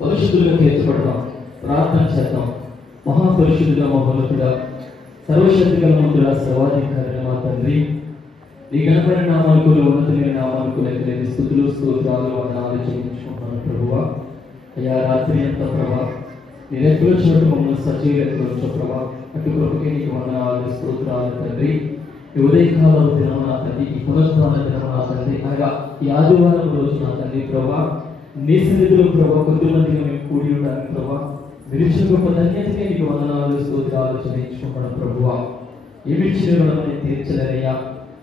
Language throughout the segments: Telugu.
పరిశుద్ధులుగా తీర్చబడతాం. ప్రార్థన చేద్దాం. మహాపరిశుద్ధుగా మహోన్నతుడా, సర్వశక్తి గల మంతుడా, సర్వాధికారి మా తండ్రి, నీ ఘనమైన నామాలకు ఉన్నతమైన నామాలకు లెక్కలేని స్తుతులు స్తోత్రాలు వందనాలు చెల్లించుకుంటున్నాను ప్రభువా. అయ్యా రాత్రి అంతా ప్రభా నీ రెక్కల చోటు మమ్మల్ని సజీవ రెక్కల ప్రభా, అటు కృపకే నీకు వందనాలు స్తోత్రాలు తండ్రి. ఈ ఉదయకాలం దినం నా తండ్రి, ఈ పునరుత్థాన దినం నా తండ్రి, అనగా ఈ ఆదివారం రోజు నా తండ్రి ప్రభా, నీ సన్నిధిలో ప్రభా కొద్దిమందిగా మేము కూడి ఉండడానికి ప్రభా మీరు ఇచ్చిన గొప్ప ధన్యతకే నీకు వందనాలు స్తోత్రాలు చెల్లించుకుంటున్నాను ప్రభువా. ఏమి ఇచ్చిన రుణమని తీర్చలేనయ్యా.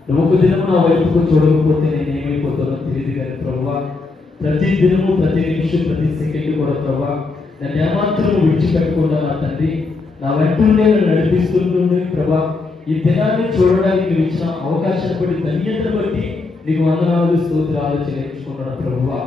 నువ్వు ఒక దినము నా వైపుకు చూడకపోతే నేను ఏమైపోతానో తెలియదు కానీ ప్రభువా, ప్రతి దినము ప్రతి నిమిషం ప్రతి సెకండ్ కూడా ప్రభా నన్ను ఏమాత్రం విడిచిపెట్టకుండా నా తండ్రి నా వెంటనే నన్ను నడిపిస్తుంటుంది ప్రభా. ఈ దినాన్ని చూడడానికి నువ్వు ఇచ్చిన అవకాశాన్ని బట్టి ధన్యతను బట్టి నీకు వందనాలు స్తోత్రాలు చెల్లించుకున్నాను ప్రభువా.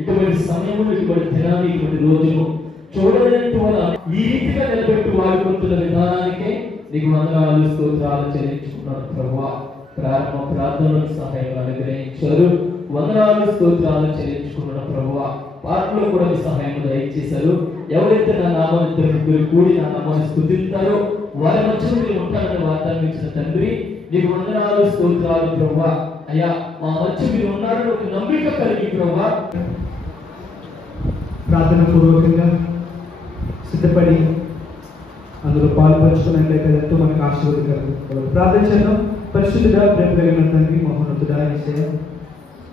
ఇటువంటి సమయంలో ఇటువంటి దినాన్ని ఇటువంటి రోజును చూడలేని వాళ్ళ ఈ రీతిగా నిలబెట్టి వాడుకుంటున్న విధానానికే నీకు వందనాలు స్తోత్రాలు చెల్లించుకున్నాను ప్రభువా. ప్రార్థనలకు సహాయం అనుగ్రహించారు. వందనాలు స్తోత్రాలు చెల్లించుకున్నాను ప్రభువా. పాటలో కూడా మీ సహాయం దయచేశారు. ఎవరైతే నా నామాన్ని ఇద్దరు కూడి నా నామాన్ని స్తుతిస్తారో వారి మధ్యలో మీరు ఉంటారని వాగ్దానం ఇచ్చిన తండ్రి, నీకు వందనాలు స్తోత్రాలు ప్రభువా. అయ్యా మా మధ్య మీరు ఉన్నారని ఒక నమ్మిక కలిగి ప్రభువా. ప్రార్థన పూర్వకంగా సిద్ధపడి అందులో పాల్పంచుకున్నట్లయితే ఎంతో మనకు ఆశీర్వదకరం. ప్రార్థన చేద్దాం. పరిశుద్ధుడా, ప్రేమ కలిగిన తండ్రి, మహోన్నతుడా యేసయ్య,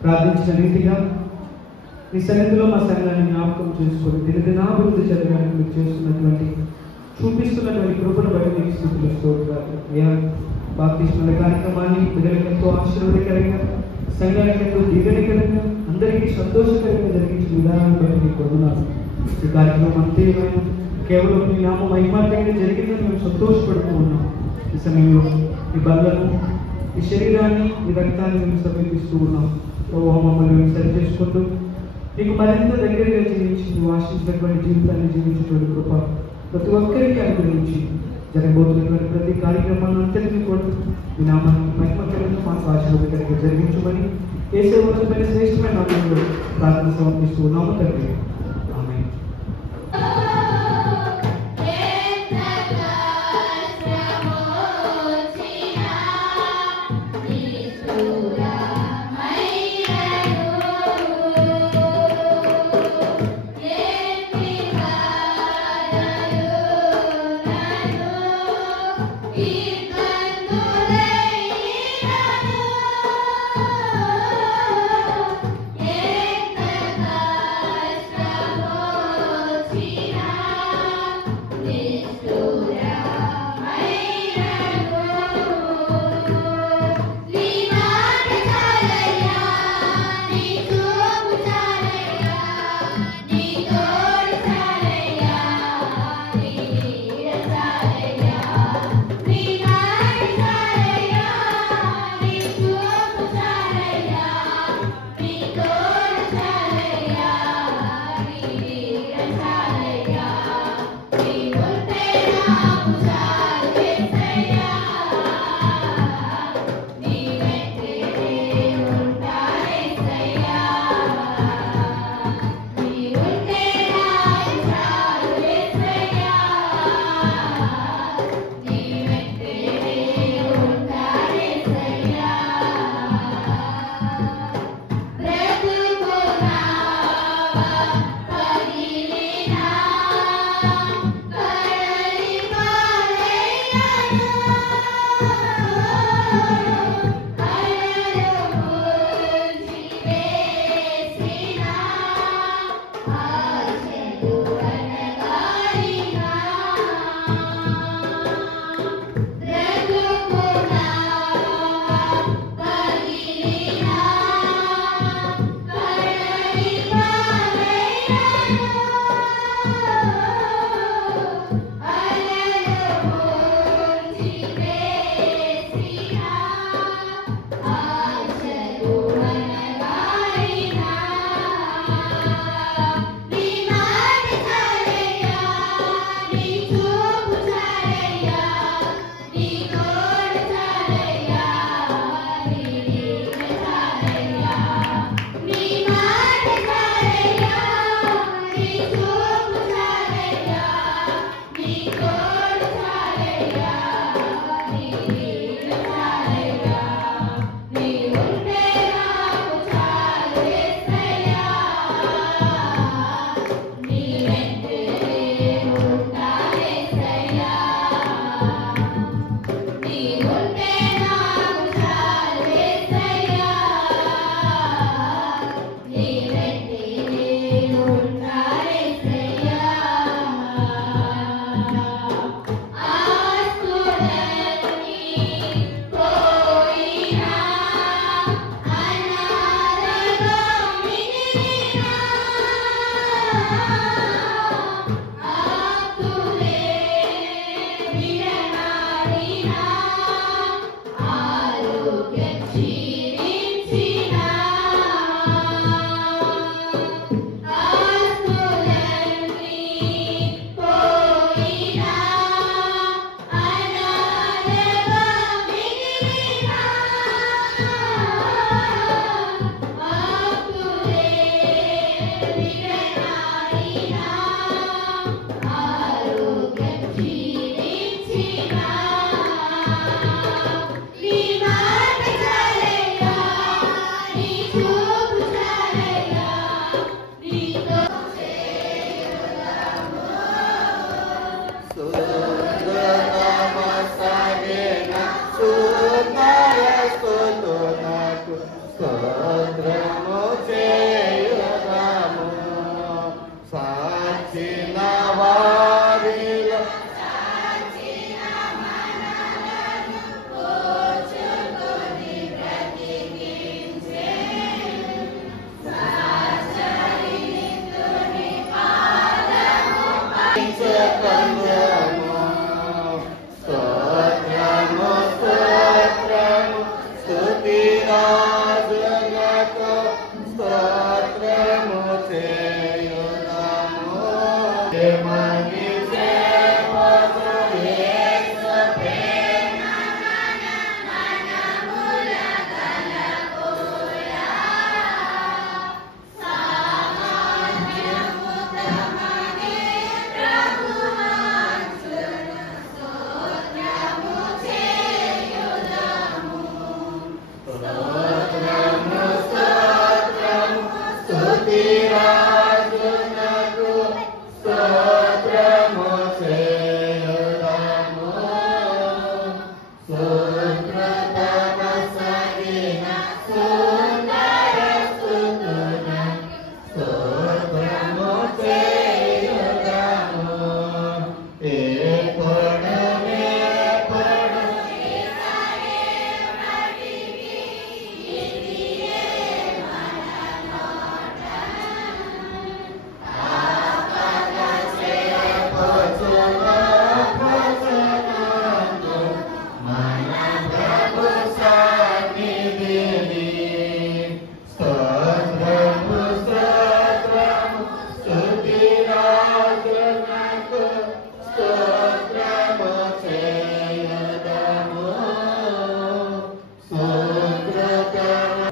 ప్రార్థించిన రీతిగా నీ సన్నిధిలో మా సంఘాన్ని జ్ఞాపకం చేసుకొని దినదినాభివృద్ధి చెందడానికి మీరు చేస్తున్నటువంటి చూపిస్తున్నటువంటి కృపను బట్టి నీకు స్తుతులు స్తోత్రాలు. అయ్యా బాప్తిస్మల కార్యక్రమాన్ని ప్రజలకు ఎంతో ఆశీర్వదకరంగా, సంఘానికి ఎంతో దీవెనకరంగా, అందరికీ సంతోషకరంగా జరిగించిన విధానాన్ని బట్టి నీకు వందనాలు. ఈ కార్యక్రమం అంతేమైనా కేవలం నీ నామ మహిమార్థంగా జరిగిందని మేము సంతోషపడుతూ ఉన్నాం. ఈ సమయంలో ఈ బలను, ఈ శరీరాన్ని, ఈ రక్తాన్ని మేము సమర్పిస్తూ ఉన్నాం. మమ్మల్ని మేము సరి చేసుకుంటూ నీకు మరింత దగ్గరగా జీవించి నువ్వు ఆశించినటువంటి జీవితాన్ని జీవించినటువంటి కృప ప్రతి ఒక్కరికి అనుగ్రహించి జరగబోతున్నటువంటి ప్రతి కార్యక్రమాన్ని అంతటినీ కూడా ఈ నామాన్ని మహిమకరంగా మాకు ఆశీర్వదకరంగా జరిగించమని యేసయ్య ఉన్నతమైన శ్రేష్టమైన నామంలో ప్రార్థన సమర్పిస్తూ ఉన్నాము తండ్రి. ఆమేన్. Yeah.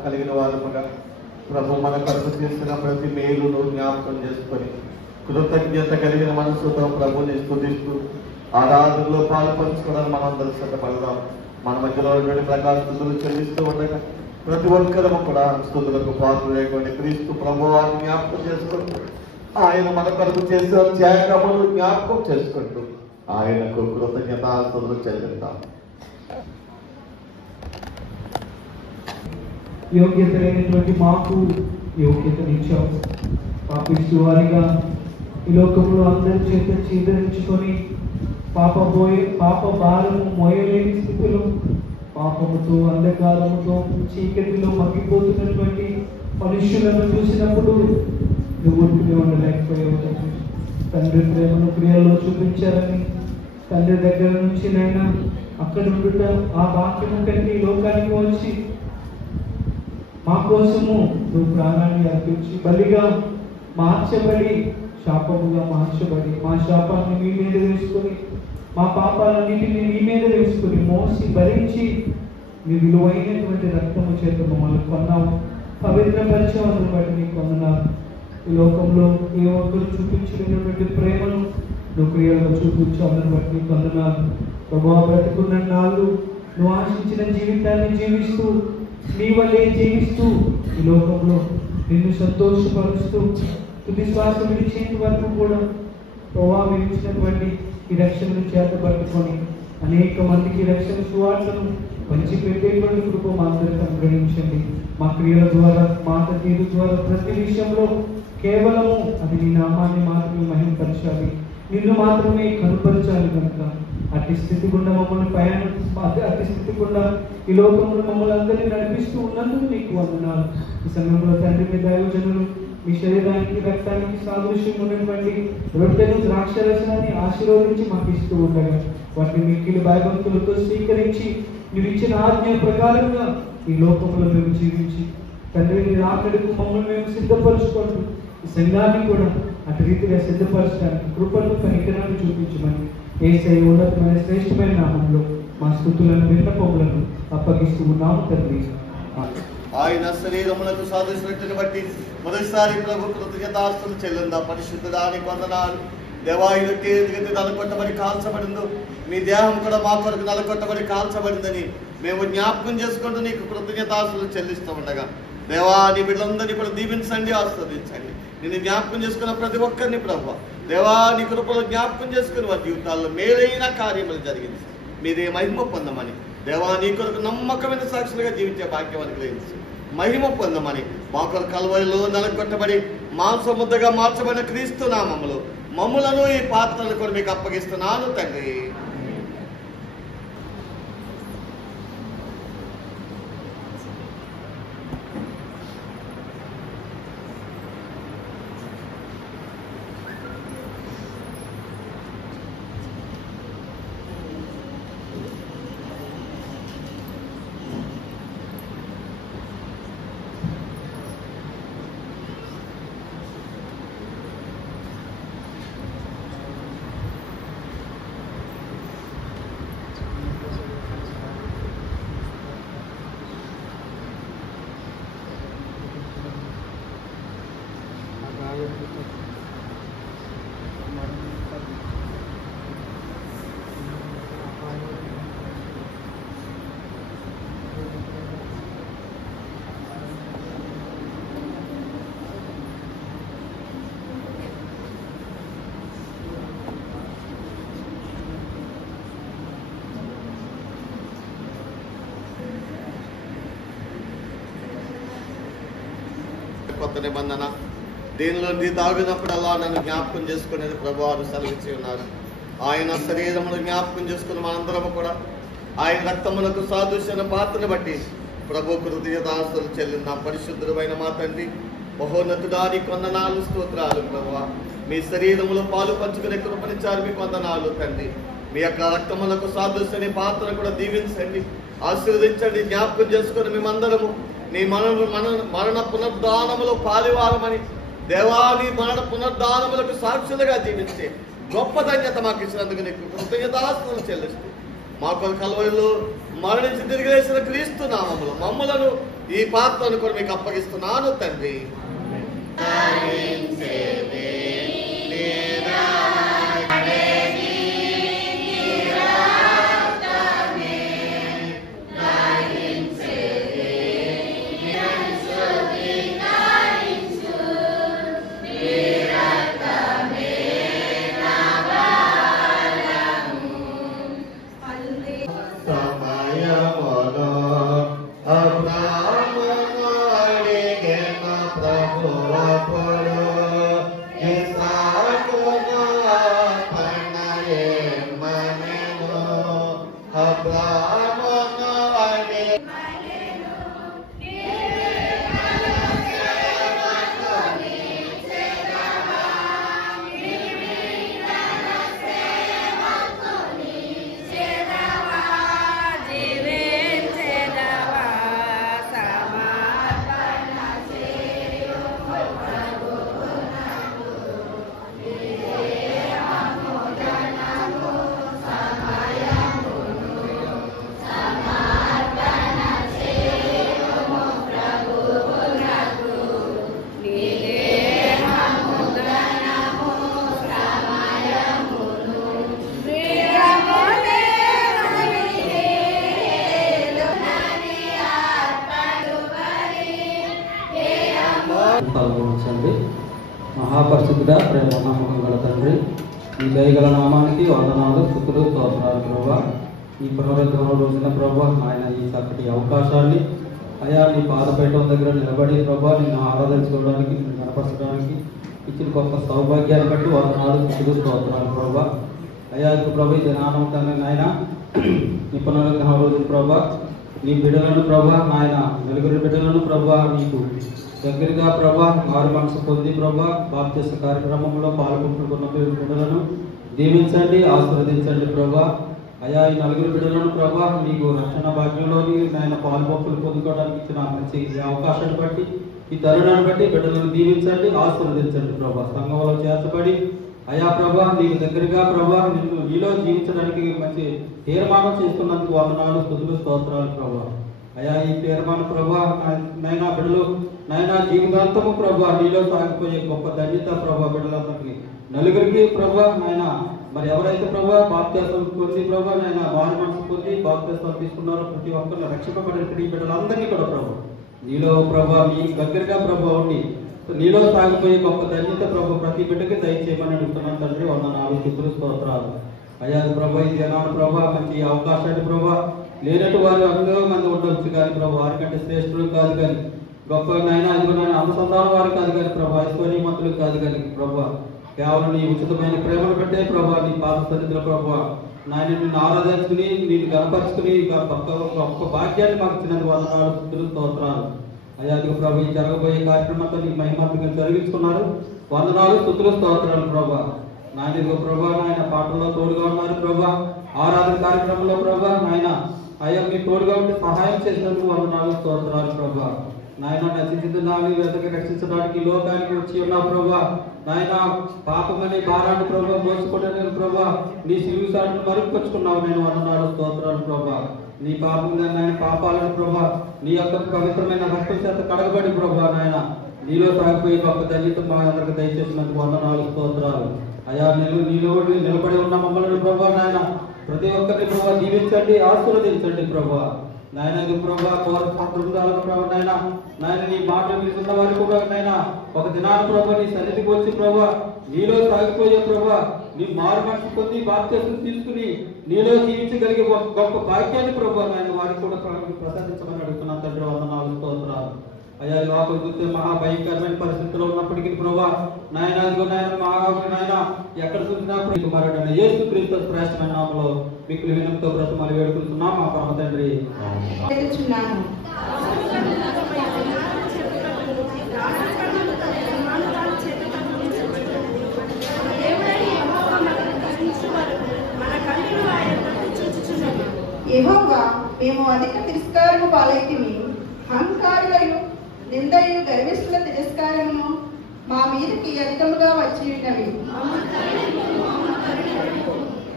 కలిగిన వారముగా ప్రభు మన కలుగు చేసిన ప్రతి మేలును జ్ఞాపకం చేసుకొని కృతజ్ఞత కలిగిన మనసుతో ప్రభుని స్తుతిస్తూ ఆరాధనలో పాలు పంచుకోవడానికి మనందరూ సిద్ధపడదాం. మన మధ్యలో ఉన్నటువంటి ప్రకాశ స్తుతులు చెల్లిస్తూ ఉండగా ప్రతి ఒక్కరము కూడా స్తుతులకు పాత్రులైనటువంటి క్రీస్తు ప్రభువాన్ని జ్ఞాపకం చేసుకుంటూ ఆయన మన కొరకు చేసిన త్యాగమును జ్ఞాపకం చేసుకుంటూ ఆయనకు కృతజ్ఞతాస్తుతులు చెల్లిద్దాం. యోగ్యత లేనటువంటి మాకు యోగ్యతనిచ్చావు. పాపిస్తూ వారిగా ఈ లోకంలో అందరి చేత చీదరించుకొని పాప భారము మోయలేని స్థితిలో పాపముతో అంధకారముతో చీకటిలో మగ్గిపోతున్నటువంటి మనుష్యులను చూసినప్పుడు నువ్వు ఊరుకునే ఉండలేకపోయావు. తండ్రి ప్రేమను క్రియల్లో చూపించారని తండ్రి దగ్గర నుంచి నైనా అక్కడ ఉండుట ఆ వాక్యము కంటే ఈ లోకానికి వచ్చి మా కోసము నువ్వు ప్రాణాన్ని అర్పించి బలిగా మార్చబడి శాపముగా మార్చబడి మా శాపాన్ని మీ మీద వేసుకొని మా పాపాలన్నింటినీ మీ మీద వేసుకొని మోసి భరించి మీ విలువైనటువంటి రక్తము చేత మమ్మల్ని కొన్నావు, పవిత్రపరిచావు. బట్టి నీకు వందనాలు. ఈ లోకంలో ఏ ఒక్కరు చూపించినటువంటి ప్రేమను నువ్వు క్రియలో చూపించావు. బట్టి నీకు వందనాలు. ప్రభువా, బ్రతుకున్న నాళ్ళు నువ్వు ఆశించిన జీవితాన్ని జీవిస్తూ నీ వల్లే జీవిస్తూ ఈ లోకంలో నిన్ను సంతోషపరుస్తూ తుది శ్వాస విడిచేంత వరకు కూడా ప్రభావం ఇచ్చినటువంటి ఈ రక్షణను చేతపట్టుకొని అనేక మందికి రక్షణ సువార్తను పంచిపెట్టేటువంటి కృప మా అందరికీ అనుగ్రహించండి. మా క్రియల ద్వారా, మాట తీరు ద్వారా ప్రతి విషయంలో కేవలము అది నీ నామాన్ని మాత్రమే మహిమపరచాలి, నిన్ను మాత్రమే కనుపరచాలి. కనుక అట్టి స్థితి గుండా మమ్మల్ని అట్టి స్థితి గుండా ఈ లోకంలో మమ్మల్ని అందరినీ నడిపిస్తూ ఉన్నందుకు నీకు వందనాలు. ఈ సమయంలో తండ్రి మీ దైవజనులు మీ శరీరానికి రక్తానికి సాదృశ్యం ఉన్నటువంటి రొట్టెను ద్రాక్షరసాన్ని ఆశీర్వదించి మాకు ఇస్తూ ఉండగా వాటిని మిక్కిలి భయభక్తులతో స్వీకరించి నువ్వు ఇచ్చిన ఆజ్ఞ ప్రకారంగా ఈ లోకంలో మేము జీవించి తండ్రి నీ రాకడకు మమ్మల్ని మేము సిద్ధపరచుకుంటూ ఈ సంఘాన్ని కూడా అటు రీతిగా సిద్ధపరచడానికి కృపను కనికరాన్ని చూపించమని యేసయ్య ఉన్నతమైన శ్రేష్టమైన నామంలో మా స్తుతులను విన్నపములను అప్పగిస్తూ ఉన్నాము తండ్రి. ఆయన శరీరములకు సాధించినట్టుని బట్టి మొదటిసారి ప్రభు కృతజ్ఞతాస్తులు చెల్లిందా. పరిశుద్ధుడానికి వందనాలు. దేవాయుడు తేలిగతి నలకొట్టబడి కాల్చబడిందో మీ దేహం కూడా మా కొరకు నలకొట్టబడి కాల్చబడిందని మేము జ్ఞాపకం చేసుకుంటూ నీకు కృతజ్ఞతాస్తులు చెల్లిస్తూ ఉండగా దేవా నీ బిడ్డలందరినీ కూడా దీవించండి, ఆస్వాదించండి. నిన్ను జ్ఞాపకం చేసుకున్న ప్రతి ఒక్కరిని ప్రభు దేవా నీ కృపలో జ్ఞాపకం చేసుకుని వారి జీవితాల్లో మేలైన కార్యములు జరిగింది మీరే మహిమ పొందమని దేవా నీ కొరకు నమ్మకమైన సాక్షులుగా జీవించే భాగ్యం అనుగ్రహించి మహిమ పొందమని మా కొరకు కల్వరిలో నలగొట్టబడి మాంసముద్దగా మార్చబడిన క్రీస్తు నామములో మమ్ములను ఈ పాత్రలు కూడా మీకు అప్పగిస్తున్నాను తండ్రి. కొత్త నిబంధన. దీనిలో నీ తాగినప్పుడల్లా నన్ను జ్ఞాపకం చేసుకునేది ప్రభు వారు సెలవిచ్చి ఉన్నారు. ఆయన శరీరమును జ్ఞాపకం చేసుకుని మనందరము కూడా ఆయన రక్తములకు సాదృశ్యమైన పాత్రను బట్టి ప్రభు కృతజ్ఞతాస్తులు చెల్లిందాం. పరిశుద్ధుడైన మా తండ్రి, మహోన్నతుడాని కొందనాలు, స్తోత్రాలు ప్రభువా. మీ శరీరములో పాలు పంచుకునే కృపనిచ్చారు, మీకు వందనాలు తండ్రి. మీ యొక్క రక్తములకు సాదృశ్యని పాత్రను కూడా దీవించండి, ఆశీర్వదించండి. జ్ఞాపకం చేసుకుని మేమందరము నీ మరణ పునరుద్ధానములో పాలివారమని దేవాని మరణ పునరుద్ధానములకు సాక్షులుగా జీవించే గొప్ప ధన్యత మాకు ఇచ్చినందుకు నీకు కృతజ్ఞతాస్తులు చెల్లిస్తూ మా కొరకు కల్వరిలో మరణించి తిరిగి లేచిన క్రీస్తు నామములో మమ్ములను ఈ పాత్రను కూడా మీకు అప్పగిస్తున్నాను తండ్రి. పాల్గొనవచ్చండి. మహాపరిశుద్ధుడా, ప్రేమ నమ్మకం గల తండ్రి, ఈ దయగల నామానికి వందనాలు, స్తుతులు, స్తోత్రాలు ప్రభా. ఈ పునరుద్ధరణ రోజున ప్రభా ఆయన ఈ చక్కటి అవకాశాన్ని అయా నీ పాదపీఠం దగ్గర నిలబడి ప్రభా నిన్ను ఆరాధించుకోవడానికి, నిన్ను కనపరచడానికి ఇచ్చిన గొప్ప సౌభాగ్యాన్ని బట్టి వందనాలు, స్తుతులు, స్తోత్రాలు ప్రభా. అయా ప్రభా ఇది నానవుతాను నాయన. ఈ పునరుద్ధరణ రోజు ప్రభా నీ బిడ్డలను ప్రభా నాయన నలుగురు బిడ్డలను ప్రభా నీకు దగ్గరగా ప్రభా మారు మనసు పొంది ప్రభా బాప్తిస్మ కార్యక్రమంలో పాల్గొంటున్న బిడ్డలను దీవించండి, ఆశీర్వదించండి ప్రభా. అయా ఈ నలుగురు బిడ్డలను ప్రభా మీకు రక్షణ భాగ్యంలోని ఆయన పాల్పొప్పులు పొందుకోవడానికి ఇచ్చిన మంచి అవకాశాన్ని బట్టి, ఈ తరుణాన్ని బట్టి బిడ్డలను దీవించండి, ఆశీర్వదించండి ప్రభా. సంఘంలో చేర్చబడి అయా ప్రభా నీకు దగ్గరగా ప్రభా నిన్ను నీలో జీవించడానికి మంచి తీర్మానం చేసుకున్నందుకు వందనాలు, స్తుతులు, స్తోత్రాలు ప్రభా. అయా ఈ తీర్మానం ప్రభా నైనా బిడ్డలు నైనా జీవితాంతము ప్రభా నీలో సాగిపోయే గొప్ప ధన్యత ప్రభా బిడ్డలందరికీ నలుగురికి ప్రభా నాయన మరి ఎవరైతే ప్రభా బాప్తిస్మం పొంది ప్రభా నాయన మారు మనసు పొంది బాప్తిస్మం తీసుకున్నారో ప్రతి ఒక్కరు రక్షింపబడిన ఈ బిడ్డలందరినీ కూడా ప్రభా నీలో ప్రభా మీ దగ్గరగా ప్రభా ఉండి నీలో సాగిపోయే గొప్ప ధన్యత ప్రభా ప్రతి బిడ్డకి దయచేయమని అడుగుతున్నాను తండ్రి. వందనాలు, స్తుతులు, స్తోత్రాలు. అయ్యా ప్రభా ఈ జనాలు ప్రభా మంచి అవకాశాన్ని ప్రభా లేనట్టు వారు ఎంతో మంది ఉండొచ్చు కానీ ప్రభా వారికంటే శ్రేష్ఠులు కాదు కానీ గొప్ప నాయన అదిగోనైనా అనుసంధానం వారు కాదు కానీ ప్రభా ఐశ్వర్యమంతులు కాదు కానీ ప్రభా కేవలం నీ ఉచితమైన ప్రేమను పెట్టే ప్రభా నీ పాద సన్నిధిలో ప్రభా నాయన నిన్ను ఆరాధించుకుని నేను కనపరుచుకుని గొప్ప భాగ్యాన్ని మాకు ఇచ్చినందుకు వందనాలు, స్తుతులు, స్తోత్రాలు. అయ్యా అదిగో ప్రభా ఈ జరగబోయే కార్యక్రమంతో నీకు మహిమాత్మకంగా జరిగించుకున్నారు. వందనాలు, స్తుతులు, స్తోత్రాలు ప్రభా. నాయన ఇదిగో ప్రభా నాయన పాటల్లో తోడుగా ఉన్నారు ప్రభా. ఆరాధన కార్యక్రమంలో ప్రభా నాయన అయ్యా మీరు తోడుగా ఉండి సహాయం చేసినందుకు వందనాలు, స్తోత్రాలు ప్రభా. నాయన నశించుతున్నాను వెతకి రక్షించడానికి లోకానికి వచ్చి ఉన్నావు ప్రభా. నాయన పాపమనే భారాన్ని ప్రభా మోసుకుంటే ప్రభా నీ శిలుసాన్ని మరుగుపరుచుకున్నావు. నేను వందనాలు, స్తోత్రాలు ప్రభా. నీ పాపం నాయన పాపాలను ప్రభా నీ యొక్క పవిత్రమైన రక్తం చేత కడగబడి ప్రభా నాయన నీలో సాగిపోయి గొప్ప ధన్యత మా అందరికి దయచేసినందుకు వందనాలు, స్తోత్రాలు. అయా నీలో నిలబడి ఉన్న మమ్మల్ని ప్రభా నాయన ప్రతి ఒక్కరిని ప్రభా దీవించండి, ఆశీర్వదించండి ప్రభా. నాయన ఇది ప్రభా బృందాలకు ప్రభా నాయన నీ మాట వినుకున్న వారికి కూడా నాయన ఒక దినాన్ని ప్రభా నీ సన్నిధికి వచ్చి ప్రభా నీలో సాగిపోయే ప్రభా నీ మారు మనసు పొంది బాప్తిస్మం తీసుకుని నీలో జీవించగలిగే గొప్ప భాగ్యాన్ని ప్రభా నాయన వారికి కూడా ప్రసాదించమని అడుగుతున్నాను తండ్రి. వందనాలు, స్తోత్రాలు. అయ్యా లోపల చూస్తే మహాభయంకరమైన పరిస్థితుల్లో ఉన్నప్పటికీ ప్రభా నాయన నాయన ఎక్కడ చూసినప్పుడు మరణ యేసుక్రీస్తు శ్రేష్టమైన నామములో మీకు వినయంతో బ్రతమాలి వేడుకుంటున్నాం మా పరమ తండ్రి. యెహోవా మేము అధిక తిరస్కారము పాలైతిమి, అహంకారులయు నిందయు గర్విష్ఠుల తిరస్కారమును మా మీదకి అధికముగా వచ్చి ఉన్నవి.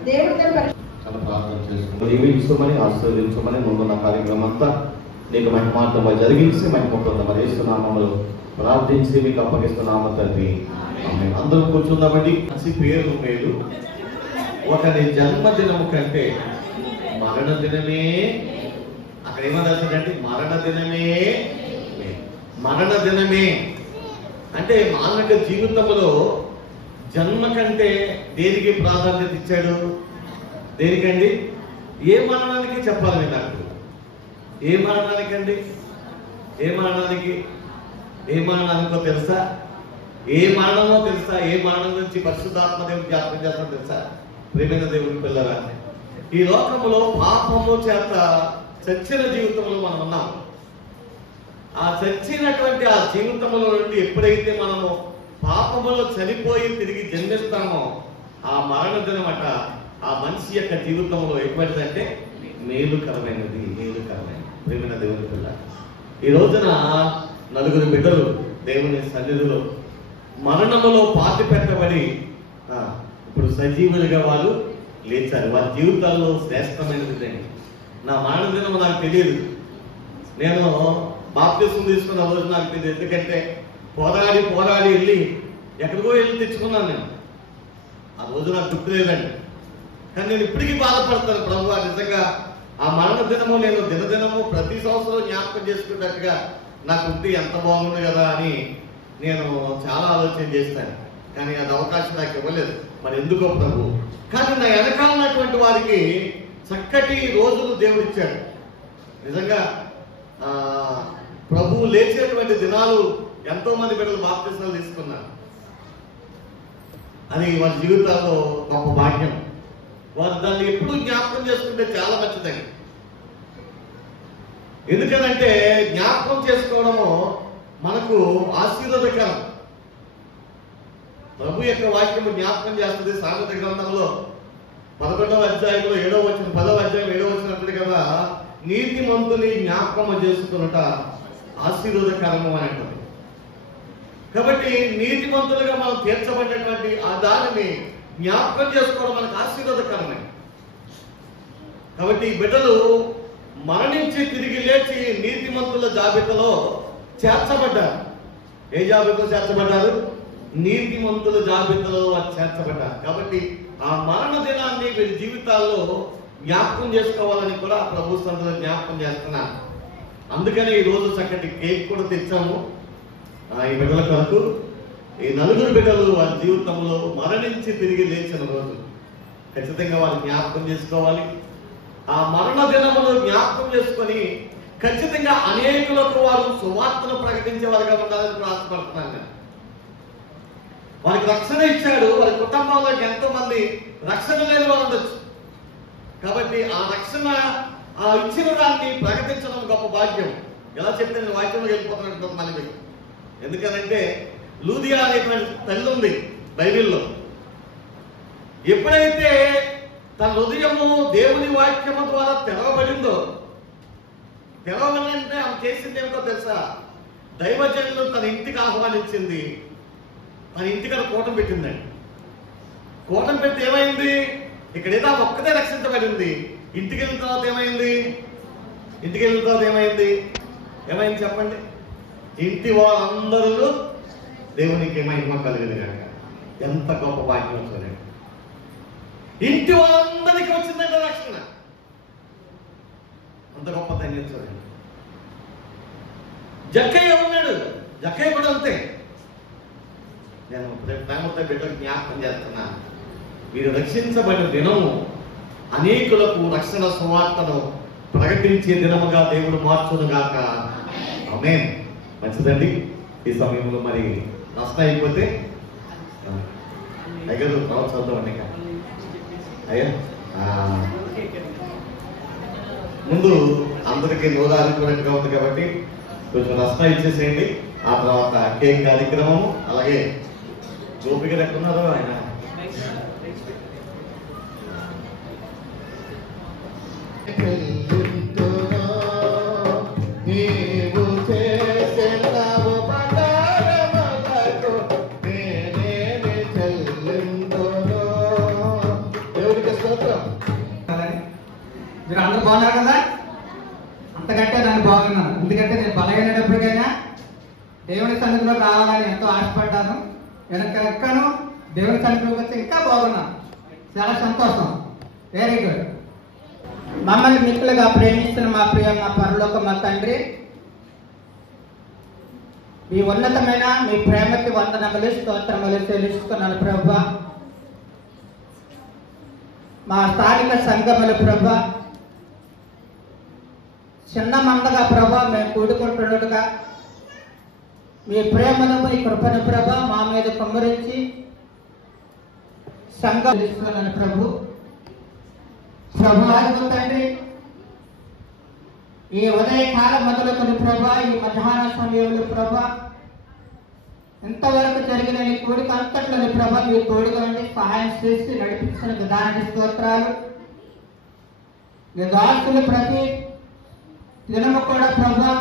దేవుడు చాలా ప్రార్థన చేసుకుంటూ దీవించమని ఆశీర్వదించమని ముందున్న కార్యక్రమం అంతా నీకు మహిమార్థంగా జరిగించి మహిమపొందమని మరి యేసునామములో ప్రార్థించి మీకు అప్పగిస్తున్నాము తండ్రి. ఆమేన్. అందరూ కూర్చుందామండి. మంచి పేరు మేలు. ఒకరి జన్మదినము కంటే మరణ దినమే, అక్కడ ఏమని రాశాడంటే మరణ దినమే మేలు. మరణ దినమే అంటే మానవ జీవితంలో జన్మ కంటే దేనికి ప్రాధాన్యత ఇచ్చాడు? దేనికండి? ఏ మరణానికి చెప్పాలి మీరు నాకు? ఏ మరణానికండి? ఏ మరణానికి? ఏ మరణానికో తెలుసా? ఏ మరణమో తెలుసా? ఏ మరణం నుంచి పరిశుద్ధాత్మ దేవుడు జ్ఞాపకం చేస్తాడో తెలుసా? ప్రేమైన దేవుని పిల్లరా, ఈ లోకంలో పాపము చేత చచ్చిన జీవితంలో మనం ఉన్నాం. ఆ చచ్చినటువంటి ఆ జీవితంలో నుండి ఎప్పుడైతే మనము పాపములో చనిపోయి తిరిగి జన్మిస్తామో ఆ మరణ దినమట ఆ మనిషి యొక్క జీవితంలో ఎటువంటిదంటే మేలుకరమైనది. మేలుకరమైనది. ప్రేమైన దేవుని పిల్ల, ఈ రోజున నలుగురు బిడ్డలు దేవుని సన్నిధిలో మరణములో పాతి పెట్టబడి ఇప్పుడు సజీవులుగా వాళ్ళు లేచారు. వారి జీవితాల్లో శ్రేష్టమైనది. నా మరణ దినం నాకు తెలియదు. నేను బాప్తిసం తీసుకున్న రోజు నాకు తెలియదు. ఎందుకంటే పోరాడి వెళ్ళి ఎక్కడికో వెళ్ళి తెచ్చుకున్నాను నేను. ఆ రోజు నాకు గుర్తు లేదండి. కానీ నేను ఇప్పటికీ బాధపడతాను. ప్రభు, నిజంగా ఆ మరణ దినము నేను దినదినము ప్రతి సంవత్సరం జ్ఞాపకం చేసుకున్నట్టుగా నాకు ఉంటే ఎంత బాగుంది కదా అని నేను చాలా ఆలోచన చేస్తాను. కానీ అది అవకాశం నాకు ఇవ్వలేదు. మరి ఎందుకో ప్రభు. కానీ నా వెనకాలన్నటువంటి వారికి చక్కటి రోజులు దేవుడు ఇచ్చాడు. నిజంగా ప్రభువు లేచేటువంటి దినాలు ఎంతో మంది బిడ్డలు బాప్తిస్మాలు తీసుకున్నారు. అది వారి జీవితాల్లో గొప్ప భాగ్యం. వారు దాన్ని ఎప్పుడు జ్ఞాపకం చేసుకుంటే చాలా మంచిదండి. ఎందుకనంటే జ్ఞాపకం చేసుకోవడము మనకు ఆశీర్వాదకరం. ప్రభు యొక్క వాక్యము జ్ఞాపకం చేస్తుంది. సామెత గ్రంథంలో 11వ అధ్యాయంలో 7వ వచనం 10వ అధ్యాయం 7వ వచనం అంటుంది కదా, నీతిమంతుని జ్ఞాపకము చేసుకున్నట ఆశీర్వాదకరము అని అంటుంది. కాబట్టి నీతిమంతులుగా మనం తీర్చబడినటువంటి ఆ దానిని జ్ఞాపకం చేసుకోవడం మనకు ఆశీర్వాదకరమే. కాబట్టి ఈ బిడ్డలు మరణించి తిరిగి లేచి నీతిమంతుల జాబితాలో చేర్చబడ్డారు. ఏ జాబితాలో చేర్చబడ్డారు? నీతిమంతుల జాబితాలో చేర్చబడ్డారు. కాబట్టి ఆ మరణ దినాన్ని వీరి జీవితాల్లో జ్ఞాపకం చేసుకోవాలని కూడా ప్రభు సంతలో జ్ఞాపకం చేస్తున్నారు. అందుకని ఈ రోజు చక్కటి కేక్ కూడా తెచ్చాము ఈ బిడ్డల కొరకు. ఈ నలుగురు బిడ్డలు వారి జీవితంలో మరణించి తిరిగి లేచిన రోజు ఖచ్చితంగా వాళ్ళు జ్ఞాపకం చేసుకోవాలి. ఆ మరణ దినమును జ్ఞాపకం చేసుకొని ఖచ్చితంగా అనేకులకు వారు సువార్తను ప్రకటించే వారిగా ఉండాలని ఆశపడుతున్నాను. వారికి రక్షణ ఇచ్చాడు. వారి కుటుంబంలో ఎంతో మంది రక్షణ లేని వారు ఉండొచ్చు. కాబట్టి ఆ రక్షణ ఆ ఇచ్చిన దాన్ని ప్రకటించడం గొప్ప భాగ్యం. ఎలా చెప్తే నేను వాక్యంలో వెళ్ళిపోతున్నట్టు మనకి. ఎందుకనంటే లూదియా అనేటువంటి తల్లి ఉంది బైబిల్లో. ఎప్పుడైతే తన హృదయము దేవుని వాక్యము ద్వారా తెరవబడిందో, తెరవబడిందంటే ఆమె చేసింది ఏమిటో తెలుసా? దైవజనులు తన ఇంటికి ఆహ్వానించింది. తన ఇంటికి కూటం పెట్టిందండి. కూటం పెట్టి ఏమైంది? ఇక్కడ ఏదో ఒక్కటే రక్షించబడింది. ఇంటికి వెళ్ళిన తర్వాత ఏమైంది? ఏమైంది చెప్పండి? ఇంటి వాళ్ళందరూ దేవునికి మహిమ కలిగింది కనుక. ఎంత గొప్ప వాక్యం చూడండి. ఇంటి వాళ్ళందరికీ వచ్చిందంటే రక్షణ. అంత గొప్ప ధన్యత చూడండి. జక్కయ్య ఉన్నాడు. జక్కయ్య కూడా అంతే. నేను ప్రేమతో బిడ్డకు జ్ఞాపకం చేస్తున్నా, మీరు రక్షించబడిన దినము అనేకులకు రక్షణ సువార్తను ప్రకటించే దినముగా దేవుడు మార్చునుగాక. ఆమేన్. మంచిదండి. ఈ సమయంలో మరి నష్టం అయిపోతే అయ్యా తర్వాత చదువుతామండి. ఇంకా అయ్యా ముందు అందరికీ నోరు ఆడుకున్నట్టుగా ఉంది కాబట్టి కొంచెం నష్టం ఇచ్చేసేయండి. ఆ తర్వాత కేక్ కార్యక్రమం, అలాగే జోపి గారు ఎక్కడున్నారో ఆయన మీరు అందరూ బాగున్నారు కదా? అంతకంటే నేను బాగున్నాను. ఎందుకంటే నేను బలహీనప్పటికైనా దేవుని సన్నిధిలో రావాలని ఎంతో ఆశపడ్డాను. వెనకను దేవుని సన్నిధిలోకి వచ్చి ఇంకా బాగున్నాను. చాలా సంతోషం. Very good. మమ్మల్ని మిత్రులుగా ప్రేమిస్తున్న మా ప్రియ మా పరలోక మా తండ్రి, మీ ఉన్నతమైన మీ ప్రేమకి వందనములు స్తోత్రములు తెలుసుకున్నాను ప్రభువా. మా స్థానిక సంఘములు ప్రభా చిన్న మందగా ప్రభా మేము కూడుకుంటున్నట్టుగా మీ ప్రేమను మీ కృపను ప్రభా మా మీద కుమ్మరించి సంఘం తెలుసుకున్నాను ప్రభు. ప్రభు తండ్రి, ఈ ఉదయకాలం మొదలుకొని ప్రభా ఈ మధ్యాహ్న సమయంలో ప్రభా ఇంతవరకు జరిగిన నీ కోరిక అంతట్లోని ప్రభా మీరు తోడుగా ఉండి సహాయం చేసి నడిపించిన విధానాన్ని స్తోత్రాలు. నీ దాసులు ప్రతి దినము కూడా ప్రభా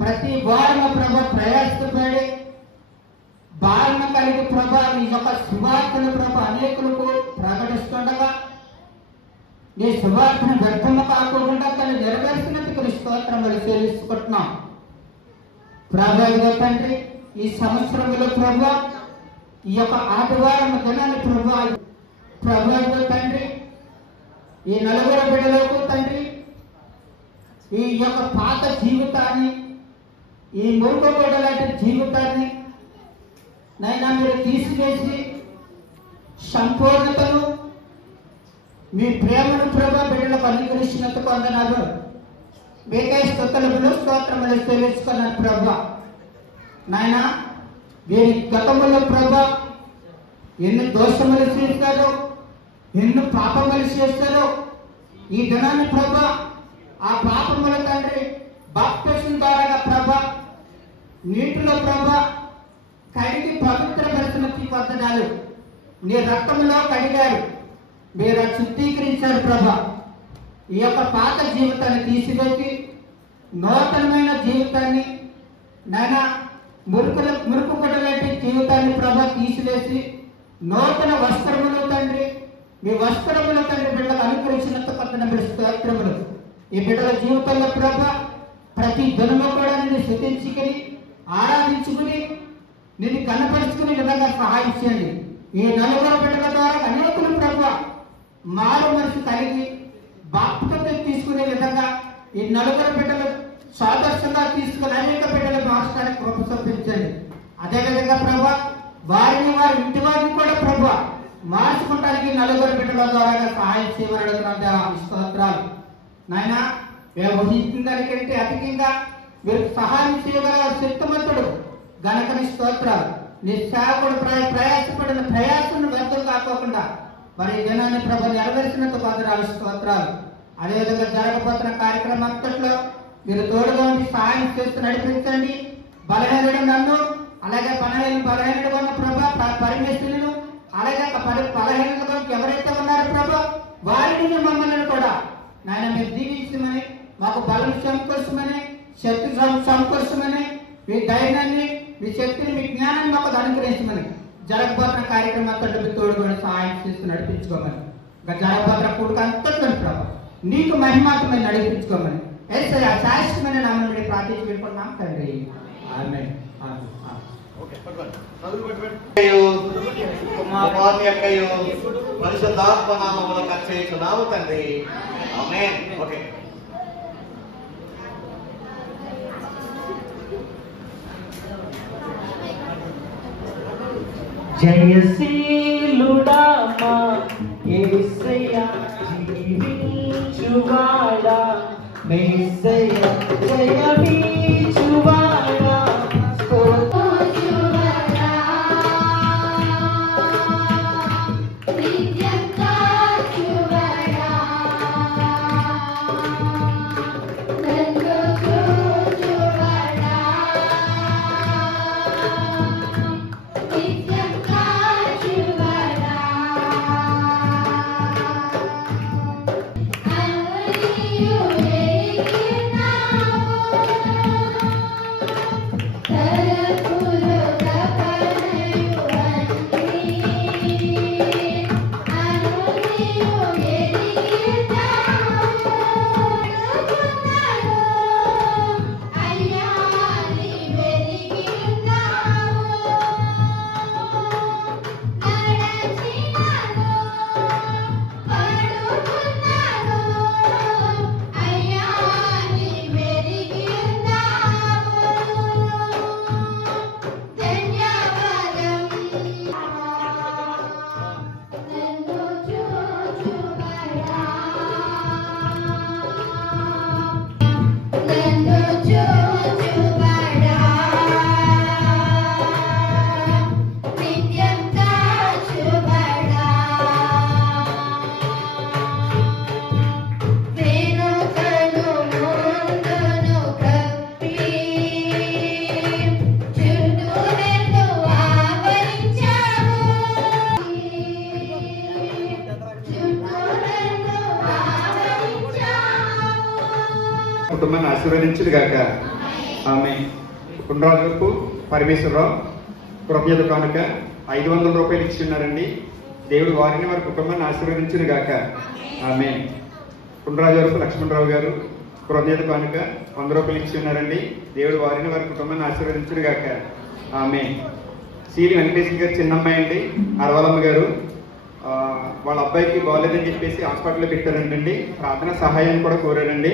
ప్రతి వారము ప్రభా ప్రయాసపడి భారణ కలిగి ప్రభా నీ యొక్క సువార్తను ప్రభా అనేకులకు ప్రకటిస్తుండగా నీ సువార్తను వ్యర్థము కాకుండా తను నెరవేర్చినందుకు నీ స్తోత్రములు చెల్లించుకుంటున్నాం ప్రభా. తండ్రి, ఈ సంవత్సరంలో ప్రభా ఈ యొక్క ఆదివారం దినాన్ని ప్రభా తండ్రి ఈ నలుగురు బిడ్డలకు తండ్రి ఈ యొక్క పాత జీవితాన్ని, ఈ మురుగుగొడ్డ లాంటి జీవితాన్ని నైనా మీరు తీసివేసి సంపూర్ణతను మీ ప్రేమను ప్రభా బిడ్డలకు అనుగ్రహించినందుకు వందనాలు. మీకై స్తుతులు స్తోత్రములు చెల్లించుకున్నాను ప్రభా. నాయన వీరి గతములో ప్రభా ఎన్ని దోషములు చేస్తారో, ఎన్ని పాపములు చేస్తారో, ఈ దినాన్ని ప్రభా ఆ పాపముల తండ్రి బాప్తిసం ద్వారా ప్రభా నీటిలో ప్రభా కడిగి పవిత్రపరిచినకి వందనాలు. నీ రక్తంలో కడిగారు, మీరు శుద్ధీకరించారు ప్రభా. ఈ యొక్క పాత జీవితాన్ని తీసివేసి నూతనమైన జీవితాన్ని నాయన మురుకు కొట్టలాంటి జీవితాన్ని ప్రభా తీసివేసి నూతన వస్త్రములు తండ్రి మీ వస్త్రములు తండ్రి బిడ్డలకు అనుకరించినంత కొంత స్తోత్రములు. ఈ బిడ్డల జీవితంలో ప్రభా ప్రతి దినము కూడా నిన్ను స్తుతించుకుని ఆరాధించుకుని నిన్ను కనపరుచుకునే విధంగా సహాయం చేయండి. ఈ నలుగురు బిడ్డల ద్వారా అనేకులు ప్రభా మారు మనసు కలిగి బాప్తిసం తీసుకునే విధంగా ఈ నలుగురు బిడ్డలు సాదర్శంగా తీసుకుని అనేక బిడ్డలు మార్చడానికి కృప చూపించండి. అదేవిధంగా ప్రభా వారిని వారి ఇంటి వారిని కూడా ప్రభా మార్చుకోవడానికి నలుగురు బిడ్డల ద్వారా సహాయం చేయమని స్తోత్రాలు. నాయన మేము ఊహించిన దానికంటే అధికంగా మీరు సహాయం చేయగల శక్తిమంతుడు గణకని స్తోత్రాలు. నీ సేవకుడు ప్రయాసపడిన ప్రయాసం వ్యర్థం కాకోకుండా మరి జనాన్ని ప్రభు నెరవేర్చినందుకు వందనాలు స్తోత్రాలు. అదేవిధంగా జరగబోతున్న కార్యక్రమం అంతట్లో మీరు తోడుగా ఉండి సహాయం చేస్తూ నడిపించండి. బలహీనుడు నన్ను, అలాగే బలహీనుడుగా ఉన్న ప్రభా పరమేశ్వరులను, అలాగే బలహీనతగా ఎవరైతే ఉన్నారో ప్రభా వారిని మమ్మల్ని కూడా నాయన మీరు దీవించమని, మాకు బలం సమకూర్చమని, శక్తి సమకూర్చమని, మీ ధైర్యాన్ని, మీ శక్తిని, మీ జ్ఞానాన్ని మాకు అనుగ్రహించమని జరగబోతున్న కార్యక్రమం అంతటి మీ తోడుగా సహాయం చేస్తూ నడిపించుకోమని, ఇంకా జరగబోతున్న కూడుకు అంతట్లో ప్రభా నీకు మహిమాత్మని నడిపించుకోమని ఏసయ్య శాశ్వతమైన నామములో ప్రార్థించి పెట్టుకున్నాం తండ్రి. ఆమేన్. పరిశుద్ధాత్మ నామములో కచ్చేస్తున్నాము తండ్రి. ఆమేన్. ఓకే. జయశీలుడా మా యేసయ్యా జీవించువాడా, యేసయ్యా జయమిచ్చువాడా. కుటుంబాన్ని ఆశీర్వదించును గాక. ఆమె పునరాజుకు పరమేశ్వరరావు కృపయత కానుక 500 రూపాయలు ఇచ్చి ఉన్నారండి. దేవుడు వారిని వారి కుటుంబాన్ని ఆశీర్వదించును గాక. ఆమె పునరాజు లక్ష్మణరావు గారు కృపయత కానుక 100 రూపాయలు ఇచ్చి ఉన్నారండి. దేవుడు వారిని వారి కుటుంబాన్ని ఆశీర్వదించును గాక. ఆమె సీలి వెంకటేశ్వర గారు చిన్నమ్మాయి అండి, అరవలమ్మ గారు వాళ్ళ అబ్బాయికి బాగోలేదని చెప్పేసి హాస్పిటల్లో పెట్టారంటండి. ప్రార్థన సహాయాన్ని కూడా కోరారండి.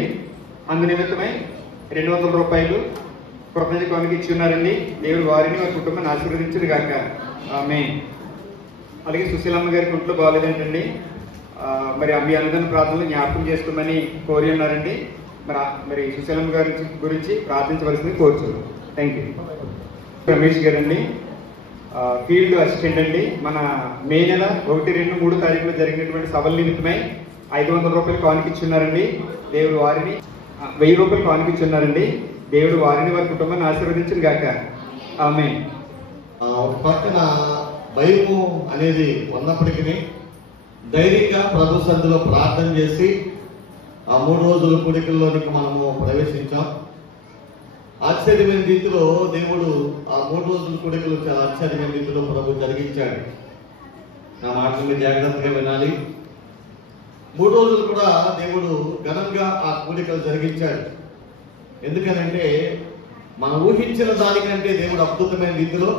అందు నిమిత్తమై 200 రూపాయలు కృతజ్ఞత కానుక ఇచ్చి ఉన్నారండి. దేవుడు వారిని వారి కుటుంబాన్ని ఆశీర్వదించును గాక. ఆమె అలాగే సుశీలమ్మ గారికి ఒంట్లో బాగోలేదంటండి. మరి మీ అనుదిన ప్రార్థనలు జ్ఞాపకం చేసుకోమని కోరి ఉన్నారండి. మరి సుశీలమ్మ గారి గురించి ప్రార్థించవలసింది కోరుచున్నాం. Thank you. రమేష్ గారు అండి, ఫీల్డ్ అసిస్టెంట్ అండి. మన మే నెల 1, 2, 3 తారీఖులో జరిగినటువంటి సభల నిమిత్తమై 500 రూపాయలు కానుక ఇచ్చి ఉన్నారండి. దేవుడు వారిని 1000 రూపాయలు కానుక ఇచ్చి ఉన్నారండి. దేవుడు వారిని వారి కుటుంబాన్ని ఆశీర్వదించును గాక. ఆమె ఒక పక్కన భయము అనేది ఉన్నప్పటికీ ధైర్యంగా ప్రభు సన్నిధిలో ప్రార్థన చేసి ఆ 3 రోజుల కూడికల్లోనికి మనము ప్రవేశించాం. ఆశ్చర్యమైన రీతిలో దేవుడు ఆ 3 రోజుల కూడికలు చాలా ఆశ్చర్యమైన రీతిలో ప్రభు జరిగించాడు. నా మాటలు జాగ్రత్తగా వినాలి. 3 రోజులు కూడా దేవుడు ఘనంగా ఆ కూడికలు జరిగించాడు. ఎందుకనంటే మనం ఊహించిన దానికంటే దేవుడు అద్భుతమైన రీతిలో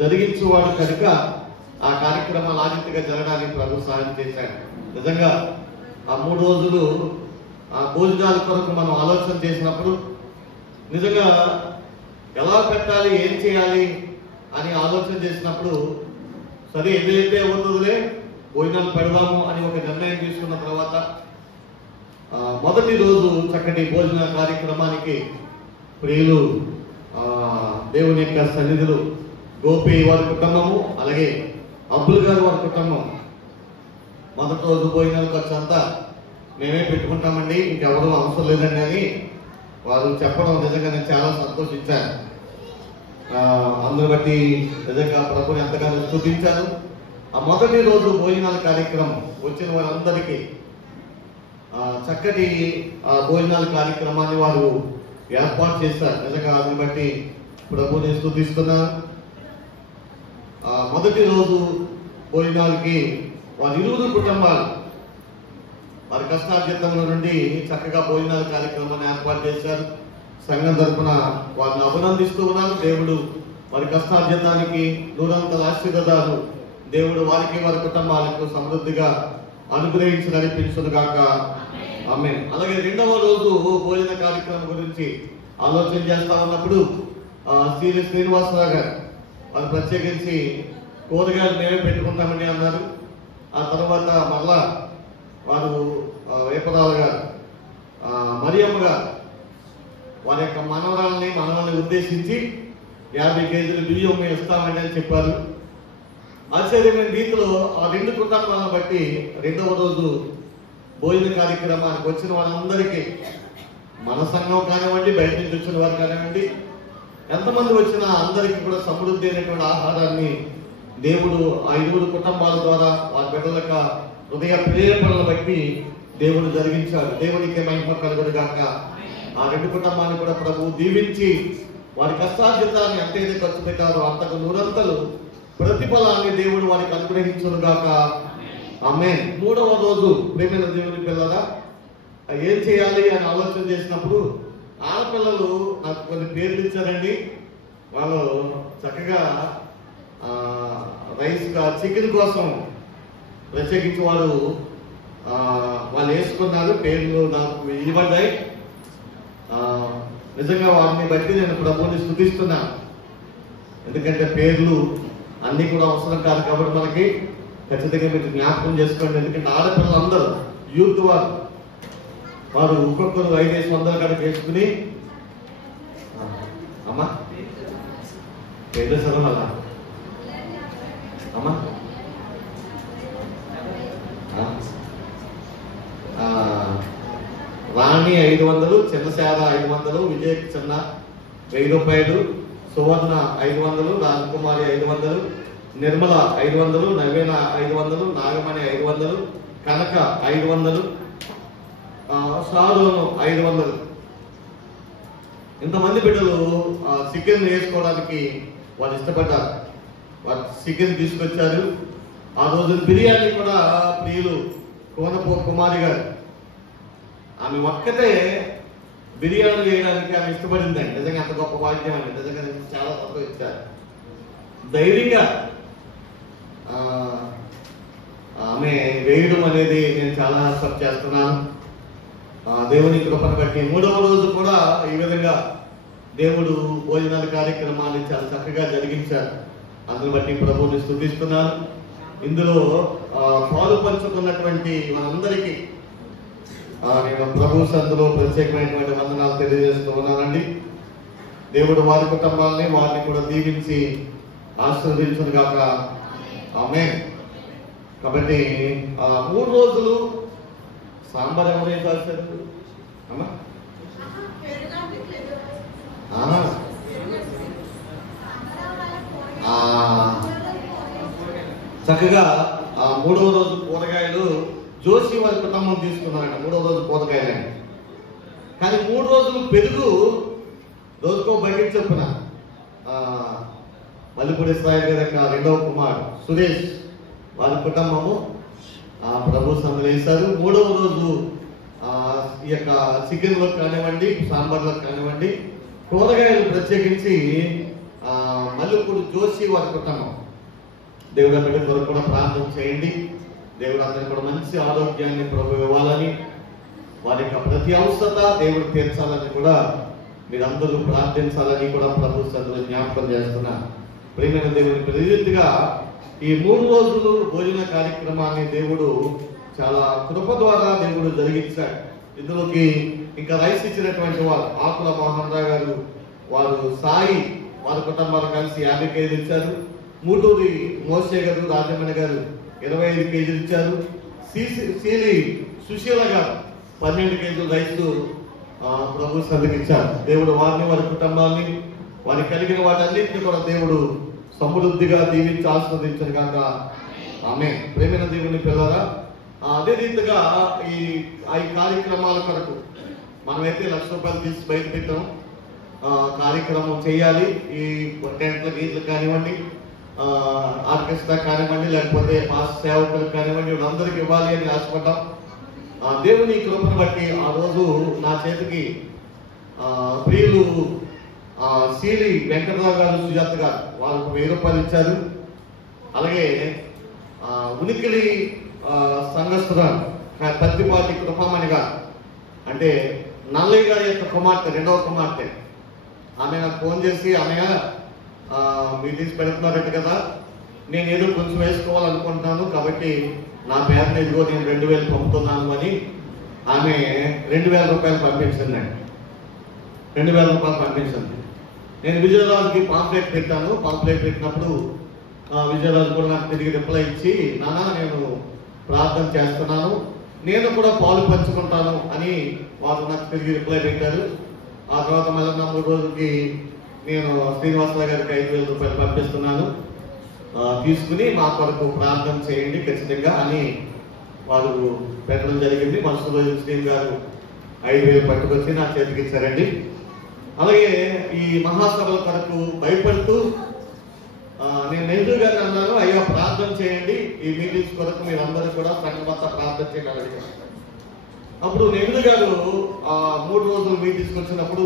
జరిగించేవాడు కనుక ఆ కార్యక్రమాలు ఆ రీతిగా జరగడానికి ప్రభు సహాయం చేశాడు. నిజంగా ఆ 3 రోజులు ఆ భోజనాల కొరకు మనం ఆలోచన చేసినప్పుడు నిజంగా ఎలా పెట్టాలి, ఏం చేయాలి అని ఆలోచన చేసినప్పుడు సరే ఏదైతే అవుతుందిలే భోజనాలు పెడదాము అని ఒక నిర్ణయం తీసుకున్న తర్వాత మొదటి రోజు చక్కటి భోజన కార్యక్రమానికి ప్రియులు దేవుని యొక్క సన్నిధులు గోపి వారి కుటుంబము, అలాగే అబ్బుల్ గారు వారి కుటుంబం మొదటి రోజు భోజనాల ఖర్చు అంతా మేమే పెట్టుకుంటామండి, ఇంకెవరూ అవసరం లేదండి అని వారు చెప్పడం నిజంగా నేను చాలా సంతోషించాను. అందును బట్టి నిజంగా ప్రభుని ఎంతగానో స్తుతించాను. ఆ మొదటి రోజు భోజనాల కార్యక్రమం వచ్చిన వారందరికీ చక్కటి భోజనాల కార్యక్రమాన్ని వారు ఏర్పాటు చేశారు. నిజంగా అందుని బట్టి ప్రభుని స్తుతిస్తున్నాను. మొదటి రోజు భోజనాలకి వారి 20 కుటుంబాలు వారి కష్టార్జితంలో నుండి చక్కగా భోజనాల కార్యక్రమాన్ని ఏర్పాటు చేశారు. సంఘం తరఫున వారిని అభినందిస్తూ ఉన్నారు. దేవుడు వారి కష్టార్జితానికి 100 ఆశీర్వాదాలు దేవుడు వారికి వారి కుటుంబాలకు సమృద్ధిగా అనుగ్రహించి నడిపించును గాక. ఆమేన్. అలాగే 2వ రోజు భోజన కార్యక్రమం గురించి ఆలోచన చేస్తా ఉన్నప్పుడు శ్రీనివాసరావు గారు వారు ప్రత్యేకించి కూరగాయలు మేమే పెట్టుకుంటామని అన్నారు. ఆ తర్వాత మళ్ళా వారు వేపరావు గారు మరియమ్మ గారు వారి యొక్క మనవరాలని ఉద్దేశించి 50 కేజీలు బియ్యం ఇస్తామని అని చెప్పారు. ఆశ్చర్యమైన రీతిలో ఆ 2 కుటుంబాలను బట్టి 2వ రోజు భోజన కార్యక్రమానికి వచ్చిన వాళ్ళందరికీ మన సంఘం కానివ్వండి, బయట నుంచి వచ్చిన వారు కానివ్వండి, ఎంతమంది వచ్చినా అందరికీ కూడా సమృద్ధి అయినటువంటి ఆహారాన్ని దేవుడు ఆ 20 కుటుంబాల ద్వారా వారి బిడ్డల యొక్క హృదయ ప్రేరణలను బట్టి దేవుడు జరిగించాడు. దేవునికి మహిమ కలుగును గాక. ఆ 2 కుటుంబాన్ని కూడా ప్రభు దీవించి వారి కష్టార్జితాన్ని ఎంతైతే ఖర్చు పెట్టారో అంతకు 100 ప్రతిఫలాన్ని దేవుడు వారికి అనుగ్రహించును గాక. ఆమేన్. 3వ రోజు ప్రేమైన దేవుని పిల్లరా ఏం చేయాలి అని ఆలోచన చేసినప్పుడు ఆడపిల్లలు నాకు కొన్ని పేర్లు ఇచ్చారండి. వాళ్ళు చక్కగా రైస్ చికెన్ కోసం ప్రత్యేకించి వాళ్ళు వేసుకున్నారు. పేర్లు నాకు ఇవ్వబడ్డాయి. నిజంగా వారిని బట్టి నేను ప్రభువుని స్తుతిస్తున్నాను. ఎందుకంటే పేర్లు అన్ని కూడా అవసరం కాదు కాబట్టి మనకి ఖచ్చితంగా మీరు జ్ఞాపకం చేసుకోండి. ఎందుకంటే ఆడపిల్లలందరూ యూత్ వారు ఒక్కొక్కరు 500 కనుక వేసుకుని అమ్మా పేర్లు చదవాలా అమ్మా రాణి 500, చిన్నశాల 500, విజయ్ చిన్న 1000 రూపాయలు, సువర్ణ 500, రాజకుమారి 500, నిర్మల 500, నవీన 500, నాగమణి 500, కనక 500, షారోను 500. ఇంతమంది బిడ్డలు చికెన్ వేసుకోవడానికి వాళ్ళు ఇష్టపడ్డారు. వాళ్ళు చికెన్ తీసుకొచ్చారు. ఆ రోజు బిర్యానీ కూడా ప్రియులు కోనపో కుమారి గారు, ఆమె ఒక్కటే బిర్యానీ చేయడానికి ఆమె ఇష్టపడిందండి. నిజంగా అంత గొప్ప భాగ్యం అండి. నిజంగా చాలా తక్కువ ఇచ్చారు. ధైర్యంగా ఆమె వేయడం అనేది నేను చాలా యాక్సెప్ట్ చేస్తున్నాను. దేవుని కృపను బట్టి 3వ రోజు కూడా ఈ విధంగా దేవుడు భోజనాల కార్యక్రమాన్ని చాలా చక్కగా జరిగించారు. అందుని బట్టి ప్రభువుని స్తుతిస్తున్నాను. ఇందులో పాలు పంచుకున్నటువంటి మనందరికీ నేను ప్రభు సందులో ప్రత్యేకమైనటువంటి వందనాలు తెలియజేస్తూ ఉన్నానండి. దేవుడు వారి కుటుంబాలని వారిని కూడా దీవించి ఆశీర్వదించును గాక. ఆమేన్. కాబట్టి 3 రోజులు సాంబార్ ఎవరైనా కాల్చారు అమ్మా? చక్కగా 3వ రోజు కూరగాయలు జోషి వారి కుటుంబం తీసుకున్నారంట. 3వ రోజు కూరగాయలు, కానీ 3 రోజులు పెరుగు రోజుకో బకెట్ చొప్పున మల్లిపూడి ఇస్రాయేల్ గారి యొక్క 2వ కుమారుడు సురేష్ వారి కుటుంబము ప్రభు సందులో వేశారు. 3వ రోజు ఈ యొక్క చికెన్లో కానివ్వండి, సాంబార్లో కానివ్వండి, కూరగాయలు ప్రత్యేకించి మల్లిపూడి జోషి వారి కుటుంబం. దేవుడు బిడ్డ కొరకు కూడా ప్రార్థన చేయండి. దేవుడు అందరికీ కూడా మంచి ఆరోగ్యాన్ని ప్రభు ఇవ్వాలని, వారి యొక్క ప్రతి అవసరత దేవుడు తీర్చాలని కూడా మీరందరూ ప్రార్థించాలని కూడా ప్రభు సందులో జ్ఞాపకం చేస్తున్నా. ప్రియమైన దేవుని ప్రతిగా ఈ 3 రోజులు భోజన కార్యక్రమాన్ని దేవుడు చాలా కృప ద్వారా దేవుడు జరిగించాడు. ఇందులోకి ఇంకా రైస్ ఇచ్చినటువంటి వారు ఆకుల మోహన్ రావు గారు, వారు సాయి వారి కుటుంబాలు కలిసి 50 కేజీలు ఇచ్చారు. మూటూరి మోసే గారు, రాజమణి గారు 25 కేజీలు ఇచ్చారు. సీలి సుశీల గారు 12 కేజీలు రైస్ ప్రభు సందుకి ఇచ్చారు. దేవుడు వారిని, వారి కుటుంబాన్ని, వారికి కలిగిన వాటన్నింటినీ కూడా దేవుడు సమృద్ధిగా దీవించి ఆస్వాదించను గాక. ఆమేన్. ప్రేమైన దేవుని పిల్లరా, అదే రీతిగా ఈ కార్యక్రమాల కొరకు మనమైతే ₹1,00,000 తీసి బయట పెట్టాం. కార్యక్రమం చేయాలి. ఈ టెంట్ల గీట్లు కానివ్వండి, ఆర్కెస్ట్రా కానివ్వండి, లేకపోతే పాస్ సేవకులకు కానివ్వండి, వీళ్ళందరికీ ఇవ్వాలి అని ఆశపడ్డాం. దేవుని కృపను బట్టి ఆ రోజు నా చేతికి ప్రియులు సీలి వెంకటరావు గారు, సుజాత గారు వాళ్ళకు ₹1000 ఇచ్చారు. అలాగే ఉనికిలి సంఘస్థురాలు పత్తిపాటి కృపమణి గారు, అంటే నల్లయ్య గారి యొక్క కుమార్తె, 2వ కుమార్తె, ఆమె నాకు ఫోన్ చేసి, ఆమె మీరు తీసి పెడుతున్నారట కదా, నేను ఏదో కొంచెం వేసుకోవాలనుకుంటున్నాను, కాబట్టి నా పేరుని ఇదిగో నేను 2000 పంపుతున్నాను అని ఆమె ₹2000 పంపించిందండి. ₹2000 పంపించింది. నేను విజయరాజుకి పాంప్లెట్ పెట్టాను. పాంప్లెట్ పెట్టినప్పుడు విజయరాజు కూడా నాకు తిరిగి రిప్లై ఇచ్చి, నాన్న నేను ప్రార్థన చేస్తున్నాను, నేను కూడా పాలు పంచుకుంటాను అని వారు నాకు తిరిగి రిప్లై పెట్టారు. ఆ తర్వాత మళ్ళీ 3 రోజులకి నేను శ్రీనివాసరావు గారికి ₹5000 పంపిస్తున్నాను, తీసుకుని మా కొరకు ప్రార్థన చేయండి ఖచ్చితంగా అని వారు పెట్టడం జరిగింది. మరుసటి రోజు శ్రీని గారు 5000 పట్టుకొచ్చి నా చేతికి ఇచ్చారండి. అలాగే ఈ మహాసభల కొరకు భయపడుతూ నేను నెహ్రూ గారిని అన్నాను, అయ్యా ప్రార్థన చేయండి, ఈ మీటింగ్స్ కొరకు మీరు అందరూ కూడా సంఘమంతా ప్రార్థన చేయాలి. అప్పుడు నెహ్రూ గారు 3 రోజులు మీటింగ్స్కి వచ్చినప్పుడు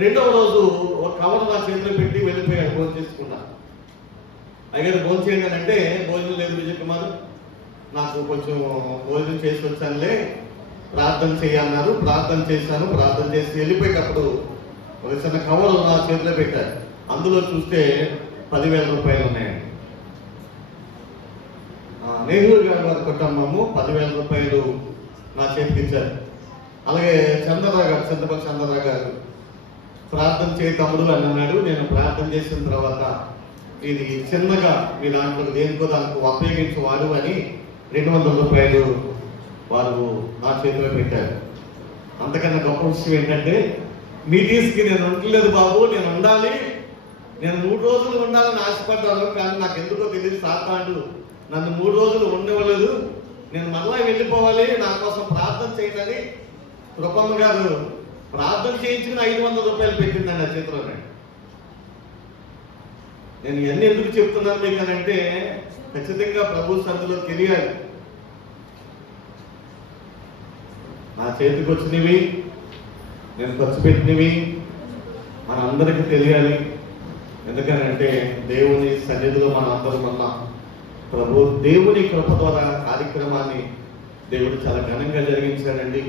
2వ రోజు ఒక కవర్ నా చేతిలో పెట్టి వెళ్ళిపోయాడు. భోజనం చేసుకున్నా. అయ్యారు భోజనం చేయండి అంటే, భోజనం లేదు విజయ్ కుమార్, నాకు కొంచెం భోజనం చేసి వచ్చానులే, ప్రార్థన చేయన్నారు. ప్రార్థన చేశాను. ప్రార్థన చేసి వెళ్ళిపోయేటప్పుడు ఒక చిన్న కవర్ నా చేతిలో పెట్టారు. అందులో చూస్తే ₹10,000 ఉన్నాయండి. నెహ్రూ గారి వారి కుటుంబము ₹10,000 నా చేతికి ఇచ్చారు. అలాగే చంద్రరావు గారు, చింతపల్లి చంద్రరావు గారు, ప్రార్థన చేయి తమ్ముడు అని అన్నాడు. నేను ప్రార్థన చేసిన తర్వాత ఇది చిన్నగా మీ దాంట్లో దేనికో దానికి ఉపయోగించేవాడు అని ₹200 వారు నా చేతిలో పెట్టారు. అంతకన్నా గొప్ప విషయం ఏంటంటే, మీటింగ్స్కి నేను ఉండలేదు బాబు, నేను ఉండాలి, నేను 3 రోజులు ఉండాలని ఆశపడ్డాను, కానీ నాకు ఎందుకో తెలియదు, సాతానుడు నన్ను 3 రోజులు ఉండవలేదు, నేను మళ్ళా వెళ్ళిపోవాలి, నా కోసం ప్రార్థన చేయాలని కృపమ్మ గారు ప్రార్థన చేయించుకుని 500 రూపాయలు పెట్టిందండి ఆ చేతిలో. నేను ఇవన్నీ ఎందుకు చెప్తున్నాను మీకు అంటే ఖచ్చితంగా ప్రభు సన్నిధిలో తెలియాలి. నా చేతికి వచ్చినవి, నేను ఖర్చు పెట్టినవి మనందరికీ తెలియాలి. ఎందుకనంటే దేవుని సన్నిధిలో మనందరం ఉన్నాం. ప్రభు దేవుని కృప ద్వారా కార్యక్రమాన్ని దేవుడు చాలా ఘనంగా జరిగించాడండి.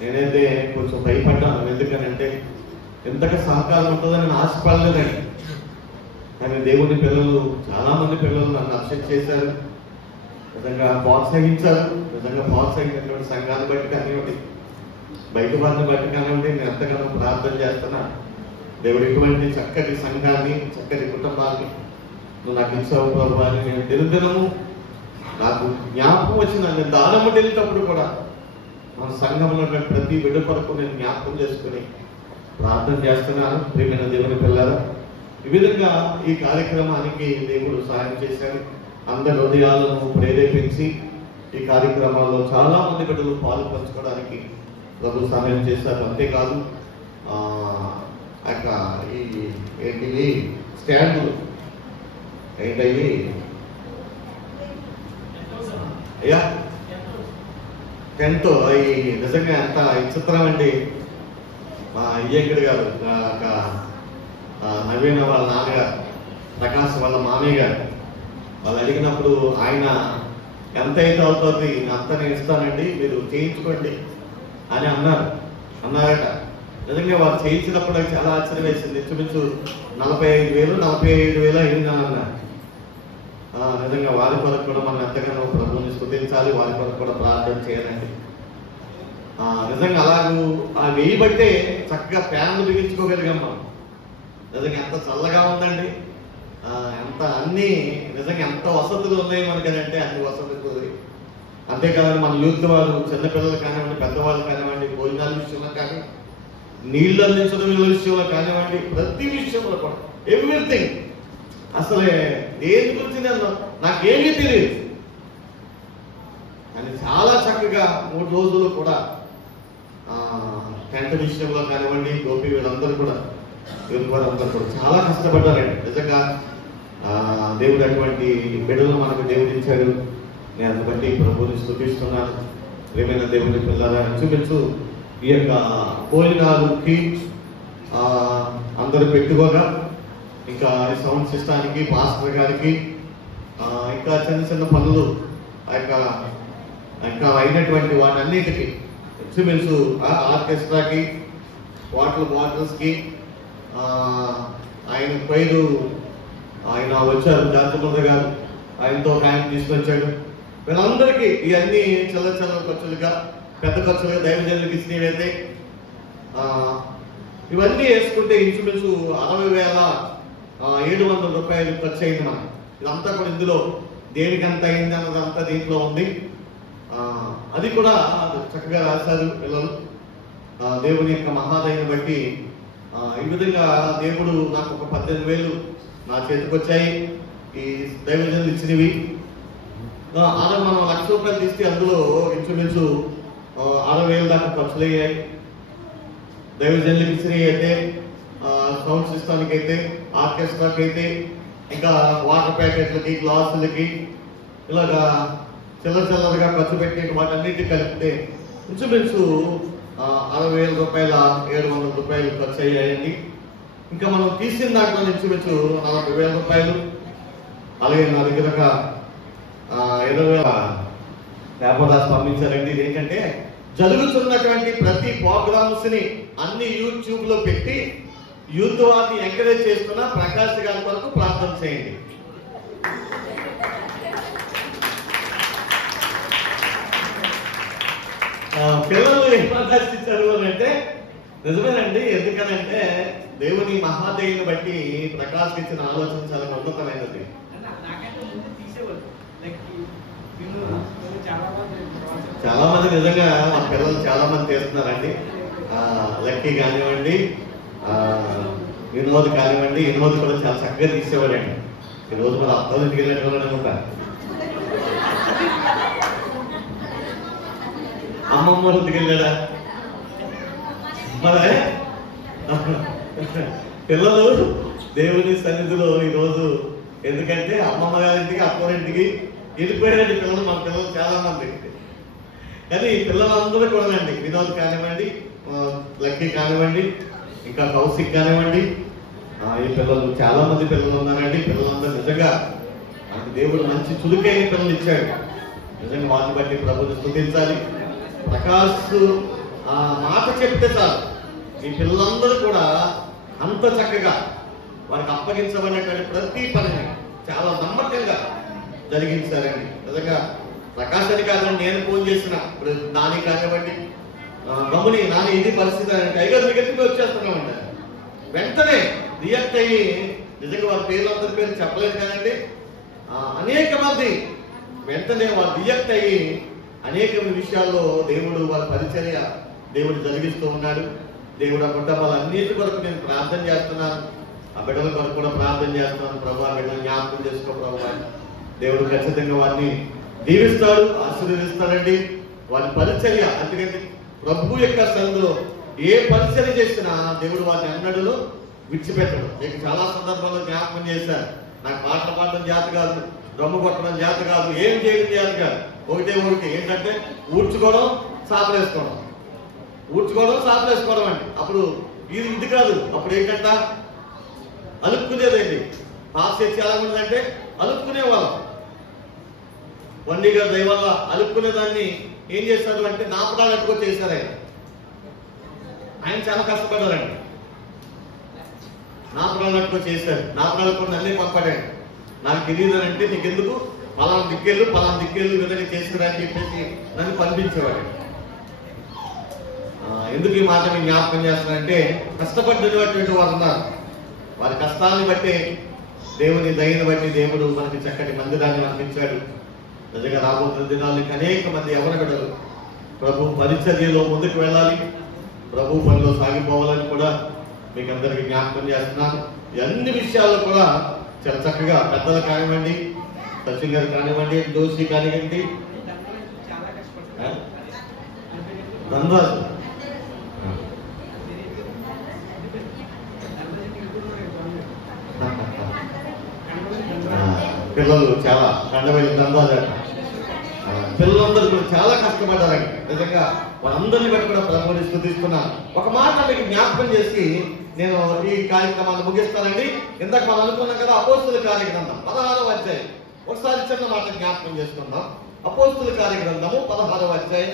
నేనైతే కొంచెం భయపడ్డాను. ఎందుకనంటే ఎంతగా సహకారం ఉంటుందని నేను ఆశపడలేదండి. కానీ దేవుని పిల్లలు, చాలా మంది పిల్లలు నన్ను అప్సెట్ చేశారు, నిజంగా ప్రోత్సహించారు. నిజంగా ప్రోత్సహించినటువంటి సంఘాన్ని బట్టి కానివ్వండి, బయట వారిని బట్టి కానివ్వండి, నేను ఎంతగానో ప్రార్థన చేస్తున్నా. దేవుడు ఇటువంటి చక్కటి సంఘాన్ని, చక్కటి కుటుంబాన్ని నువ్వు నాకు ఇచ్చావు ప్రభు అని నేను దినదినము నాకు జ్ఞాపకం వచ్చిన, నేను దానము వెళ్ళేటప్పుడు కూడా మన సంఘంలో ప్రతి బిడ్డ కొరకు నేను జ్ఞాపకం చేసుకుని ప్రార్థన చేస్తున్నాను. ప్రియమైన దేవుని పిల్లలు, ఈ విధంగా ఈ కార్యక్రమానికి దేవుడు సహాయం చేశారు. అందరి హృదయాలను ప్రేరేపించి ఈ కార్యక్రమాల్లో చాలా మంది బిడ్డలు పాలు పంచుకోవడానికి ప్రభు సహాయం చేశారు. అంతేకాదు ఏంటివి స్టాండ్లు ఏంటవి అయ్యా టెంట్, అవి నిజంగా ఎంత విచిత్రం అండి. మా అయ్యంకుడు గారు, నవీన వాళ్ళ నాన్నగారు, ప్రకాశ్ వాళ్ళ మామయ్య గారు, వాళ్ళు అడిగినప్పుడు ఆయన ఎంత అయితే అవుతుంది అంత నేను ఇస్తానండి, మీరు చేయించుకోండి అని అన్నారట. నిజంగా వారు చేయించినప్పుడు నాకు చాలా ఆశ్చర్యం వేసింది. ఇంచుమించు 45,000 అయిందని అన్నారు. నిజంగా వారి కొరకు కూడా మనం ఎంతగానో ప్రభువుని స్తుతించాలి, వారి కొరకు కూడా ప్రార్థన చేయాలండి. నిజంగా అలాగూ ఆ వెయ్యి బట్టే చక్కగా ఫ్యాన్లు బిగించుకోగలిగాం మనం. నిజంగా ఎంత చల్లగా ఉందండి, ఎంత అన్ని నిజంగా ఎంత వసతులు ఉన్నాయి మనకనంటే అన్ని వసతులు. అంతేకాదండి మన యూత్ వారు, చిన్నపిల్లలు కానివ్వండి, పెద్దవాళ్ళు కానివ్వండి, భోజనాల విషయంలో కానీ, నీళ్ళు అందించడం విషయంలో కానివ్వండి, ప్రతి విషయంలో కూడా ఎవ్రీథింగ్. అసలే దేని గురించి నాకేమీ తెలియదు, కానీ చాలా చక్కగా 3 రోజులు కూడా టెంట్ విషయంలో కానివ్వండి, గోపి వీళ్ళందరూ కూడా, వారందరూ కూడా చాలా కష్టపడ్డారండి. నిజంగా దేవుడు అటువంటి బిడ్డలు మనకు దేవుడు ఇచ్చాడు. నేను అందుని బట్టి ప్రభువుని స్తుతిస్తున్నాను. ప్రియమైన దేవుని పిల్లల, చూపించు ఈ యొక్క భోజనాలకి అందరూ పెట్టుకోగా, ఇంకా సౌండ్ సిస్టానికి, పాస్టర్ గారికి, ఇంకా చిన్న చిన్న పనులు ఇంకా అయినటువంటి వాటన్నిటికీ, ఇంచుమించు ఆర్కెస్ట్రాకి, వాటర్ బాటిల్స్కి, ఆయన పైరు ఆయన వచ్చారు, జాతీయ గారు, ఆయనతో ఒక ఆయన తీసుకొచ్చాడు. వీళ్ళందరికీ ఇవన్నీ చిల్లర ఖర్చులుగా, పెద్ద ఖర్చులుగా దైవజనులకు ఇచ్చినవైతే ఇవన్నీ వేసుకుంటే ఇంచుమించు 60,700 రూపాయలు ఖర్చు అయింది మనం. ఇదంతా కూడా ఇందులో దేనికి ఎంత అయింది అన్నదంతా దీంట్లో ఉంది. అది కూడా చక్కగా రాశారు పిల్లలు. దేవుని యొక్క మహాదయని బట్టి ఈ విధంగా దేవుడు నాకు ఒక 18,000 నా చేతికి వచ్చాయి. ఈ దైవజనులు ఇచ్చినవి మనం 1,00,000 రూపాయలు తీస్తే అందులో ఇంచుమించు 6,000 దాకా ఖర్చులు అయ్యాయి. దైవజనులకు ఇచ్చినవి అయితే, సౌండ్ సిస్టానికి అయితే, ఆర్కెస్ట్రాకి అయితే, ఇంకా వాటర్ ప్యాకెట్లకి, గ్లాసులకి, ఇలాగా చిల్లరగా ఖర్చు పెట్టి వాటన్నిటి కలిపితే ఇంచుమించు 60,000 రూపాయల 700 రూపాయలు ఖర్చు అయ్యాయండి. ఇంకా మనం తీసిన దాంట్లో ఇంచుమించు 40,000 రూపాయలు. అలాగే నా దగ్గర ఒక 20,000 పేపర్ రాసి పంపించారండి. ఇది ఏంటంటే జరుగుతున్నటువంటి ప్రతి ప్రోగ్రామ్స్ ని అన్ని యూట్యూబ్ లో పెట్టి యూత్ వారిని ఎంకరేజ్ చేస్తున్న ప్రకాష్ గారి కొరకు ప్రార్థన చేయండి. పిల్లలు ఏం ప్రదర్శించారు అని అంటే నిజమేనండి. ఎందుకనంటే దేవుని మహాదయని బట్టి ప్రకాష్ ఇచ్చిన ఆలోచన చాలా ఉన్నతమైనది. చాలా మంది నిజంగా మా పిల్లలు చాలా మంది చేస్తున్నారండి. లక్కీ కానివ్వండి, వినోద్ కానివ్వండి, వినోద్ కూడా చాలా చక్కగా తీసేవాడండి. ఈరోజు మరి అర్థం ఇంటికి వెళ్ళినట్టు అనుకుంటా. అమ్మమ్మ ఇంటికి వెళ్ళాడా? మరి పిల్లలు దేవుని సన్నిధిలో ఈరోజు, ఎందుకంటే అమ్మమ్మ గారింటికి అత్తగారింటికి వెళ్ళిపోయారండి పిల్లలు. మన పిల్లలు చాలా మంది. కానీ పిల్లలందరూ కూడానండి, వినోద్ కానివ్వండి, లక్కీ కానివ్వండి, ఇంకా కౌశిక్ కానివ్వండి, ఈ పిల్లలు చాలా మంది పిల్లలు ఉన్నారండి. పిల్లలందరూ నిజంగా మనకు దేవుడు మంచి చురుకైన పిల్లలు ఇచ్చాడు. నిజంగా వాటిని బట్టి ప్రభుని స్తుతించాలి. ప్రకాష్ మాట చెప్తే చాలు ఈ పిల్లలందరూ కూడా అంత చక్కగా వారికి అప్పగించబడినటువంటి ప్రతి పనిని చాలా నమ్మకంగా జరిగించారండి. నిజంగా ప్రకాష్ అని కాదండి, నేను ఫోన్ చేసిన ఇప్పుడు నాని కానివ్వండి, గమ్ముని నాని ఇది పరిస్థితి అని టైగర్ దగ్గరికి వచ్చేస్తున్నామండి. వెంటనే రియాక్ట్ అయ్యి, నిజంగా వారి పేర్లందరి పేరు చెప్పలేదు కానండి, అనేక మంది వెంటనే వారు రియాక్ట్ అయ్యి అనేక విషయాల్లో దేవుడు వారి పరిచర్య దేవుడు జరిగిస్తూ ఉన్నాడు. దేవుడు ఆ కుటుంబాలన్నిటి కొరకు నేను ప్రార్థన చేస్తున్నాను. ఆ బిడ్డల కొరకు కూడా ప్రార్థన చేస్తున్నాను. ప్రభు ఆ బిడ్డలు జ్ఞాపకం చేసుకో ప్రభు. దేవుడు ఖచ్చితంగా వారిని దీవిస్తాడు, ఆశీర్వదిస్తాడండి. వారి పరిచర్య, అందుకంటే ప్రభు యొక్క సన్నిధిలో ఏ పరిచర్య చేసినా దేవుడు వారిని అన్నడులో విడిచిపెట్టడు. నేను చాలా సందర్భాల్లో జ్ఞాపకం చేశాను. నాకు పాటలు పాడడం చేత కాదు, డ్రమ్ము కొట్టడం చేత కాదు, ఏం చేయడం చేత కాదు. ఒకటి ఏంటంటే ఊడ్చుకోవడం, సాపలేసుకోవడం, ఊడ్చుకోవడం, సాపలేసుకోవడం అండి. అప్పుడు ఇది కాదు. అప్పుడు ఏంటంట అలుక్కునేదండి. పాస్ చేసి ఎలా ఉందంటే అలుక్కునేవాళ్ళం. వండి గారు దయవల్ల అలుక్కునేదాన్ని ఏం చేశారు అంటే నాపడాలు ఎట్టుకొని చేశారు. ఆయన చాలా కష్టపడ్డారండి. నాపడాలు ఎట్టుకొని చేశారు. నాపడాలు కొన్ని అన్నీ పంపడాడు. నాకు తెలియదు అంటే నీకెందుకు పలానా దిక్కేళ్ళు విధంగా చేసుకురాని చెప్పేసి నన్ను పంపించేవాడు. ఎందుకు ఈ మాట నేను జ్ఞాపకం చేస్తానంటే, కష్టపడినటువంటి వారు ఉన్నారు. వారి కష్టాన్ని బట్టి, దేవుని దయని బట్టి దేవుడు మనకి చక్కటి మందిరాన్ని అందించాడు. నిజంగా రాబోతున్న దినాలకి అనేక మంది యవ్వన బిడ్డలు ప్రభు పరిచర్యలో ముందుకు వెళ్ళాలి, ప్రభు పనిలో సాగిపోవాలని కూడా మీకు అందరికీ జ్ఞాపకం చేస్తున్నాను. అన్ని విషయాల్లో కూడా చాలా చక్కగా పెద్దలు కానివ్వండి, సచిన్ గారు కానివ్వండి, దోషి కానివ్వండి, ధనరాజు పిల్లలు చాలా కండవేలి ధనరాజు పిల్లలందరూ కూడా చాలా కష్టపడ్డారండి. నిజంగా వాళ్ళందరినీ బట్టి కూడా ప్రభువుని స్తుతిస్తున్నాను. ఒక మాట మీకు జ్ఞాపకం చేసి నేను ఈ కార్యక్రమాన్ని ముగిస్తానండి. ఇందాక మనం అనుకున్నాం కదా, అపోస్తుల కార్యగ్రంథం 16వ అధ్యాయం. ఒకసారి చిన్న మాట జ్ఞాపకం చేసుకుందాం. అపోస్తుల కార్యగ్రంథము 16వ అధ్యాయం.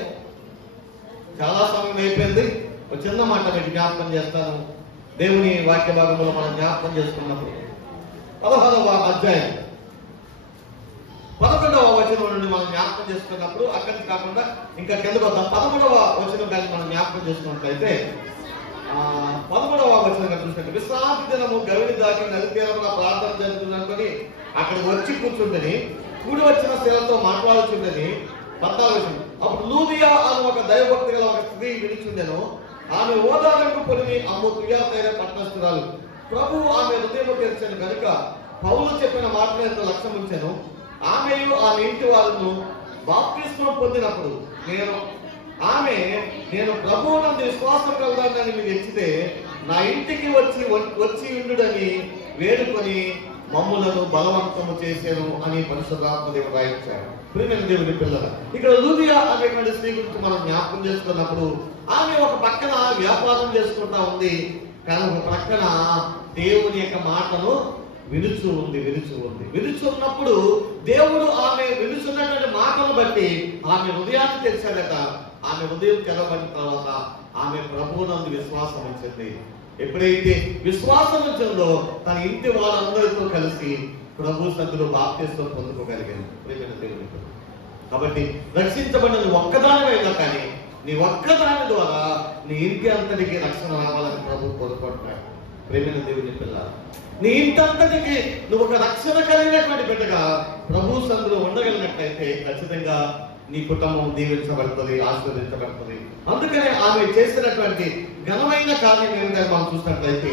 చాలా సమయం అయిపోయింది. ఒక చిన్న మాట మీకు జ్ఞాపకం చేస్తాను. దేవుని వాక్య భాగంలో మనం జ్ఞాపకం చేసుకున్నప్పుడు 16వ అధ్యాయం 11వ వచనం నుండి మనం జ్ఞాపకం చేసుకున్నప్పుడు, అక్కడి నుంచి కాకుండా ఇంకా కిందకు వద్దాం. 11వ వచనం కానీ మనం జ్ఞాపకం చేసుకున్నట్లయితే 13వ వచనం చూసినట్టు, విశ్రాంతి దినము గవిని దాకి నలుపేరమున ప్రార్థన జరుగుతుందనుకొని అక్కడికి వచ్చి కూర్చుంటని, కూడి వచ్చిన స్త్రీలతో మాట్లాడుచుండని. 14వ వచనం, అప్పుడు లూదియా అని ఒక దైవభక్తి గల ఒక స్త్రీ వినిచుండెను. ఆమె ఓదారంకు పొడిని అమ్ము తుయాతైన పట్టణస్తురాలు. ప్రభువు ఆమె హృదయం తెరిచాను కనుక పౌలు చెప్పిన మాటలు ఎంతో లక్ష్యం ఉంచాను. ఆమెయు ఆమె ఇంటి వారును బాప్తిస్మం పొందినప్పుడు నేను ప్రభువునందు విశ్వాసం కలదానని మీరు ఎచ్చితే నా ఇంటికి వచ్చి ఉండుడని వేడుకొని మమ్ములను బలవంతము చేశాను అని పరిశుద్ధాత్మ దేవుడు రాయించాడు. ప్రియమైన దేవుని పిల్లల, ఇక్కడ లూదియా అనేటువంటి స్త్రీ గురించి మనం జ్ఞాపకం చేసుకున్నప్పుడు, ఆమె ఒక పక్కన వ్యాపారం చేసుకుంటా ఉంది, కానీ ఒక పక్కన దేవుని యొక్క మాటను వినుచు ఉన్నప్పుడు దేవుడు ఆమె వినుచున్నటువంటి మాటను బట్టి ఆమె హృదయాన్ని తెరిచాడట. ఆమె హృదయం తెరవబడిన తర్వాత ఆమె ప్రభువునందు విశ్వాసం ఉంచింది. ఎప్పుడైతే విశ్వాసం ఉంచిందో తన ఇంటి వాళ్ళందరితో కలిసి ప్రభు సన్నిధిలో బాప్తిస్మం పొందుకోగలిగాను. కాబట్టి రక్షించబడినది ఒక్కదానివైనా కానీ నీ ఒక్కదాని ద్వారా నీ ఇంటి అంతటికి రక్షణ రావాలని ప్రభు కోరుకుంటున్నాడు. ప్రేమైన దేవుని పిల్ల, నీ ఇంటంతటికి నువ్వు ఒక రక్షణ కలిగినటువంటి బిడ్డగా ప్రభు సన్నిధిలో ఉండగలిగినట్లయితే ఖచ్చితంగా నీ కుటుంబం దీవించబడుతుంది, ఆశీర్వదించబడుతుంది. అందుకనే ఆమె చేసినటువంటి ఘనమైన కార్యం ఏమిటని మనం చూసినట్లయితే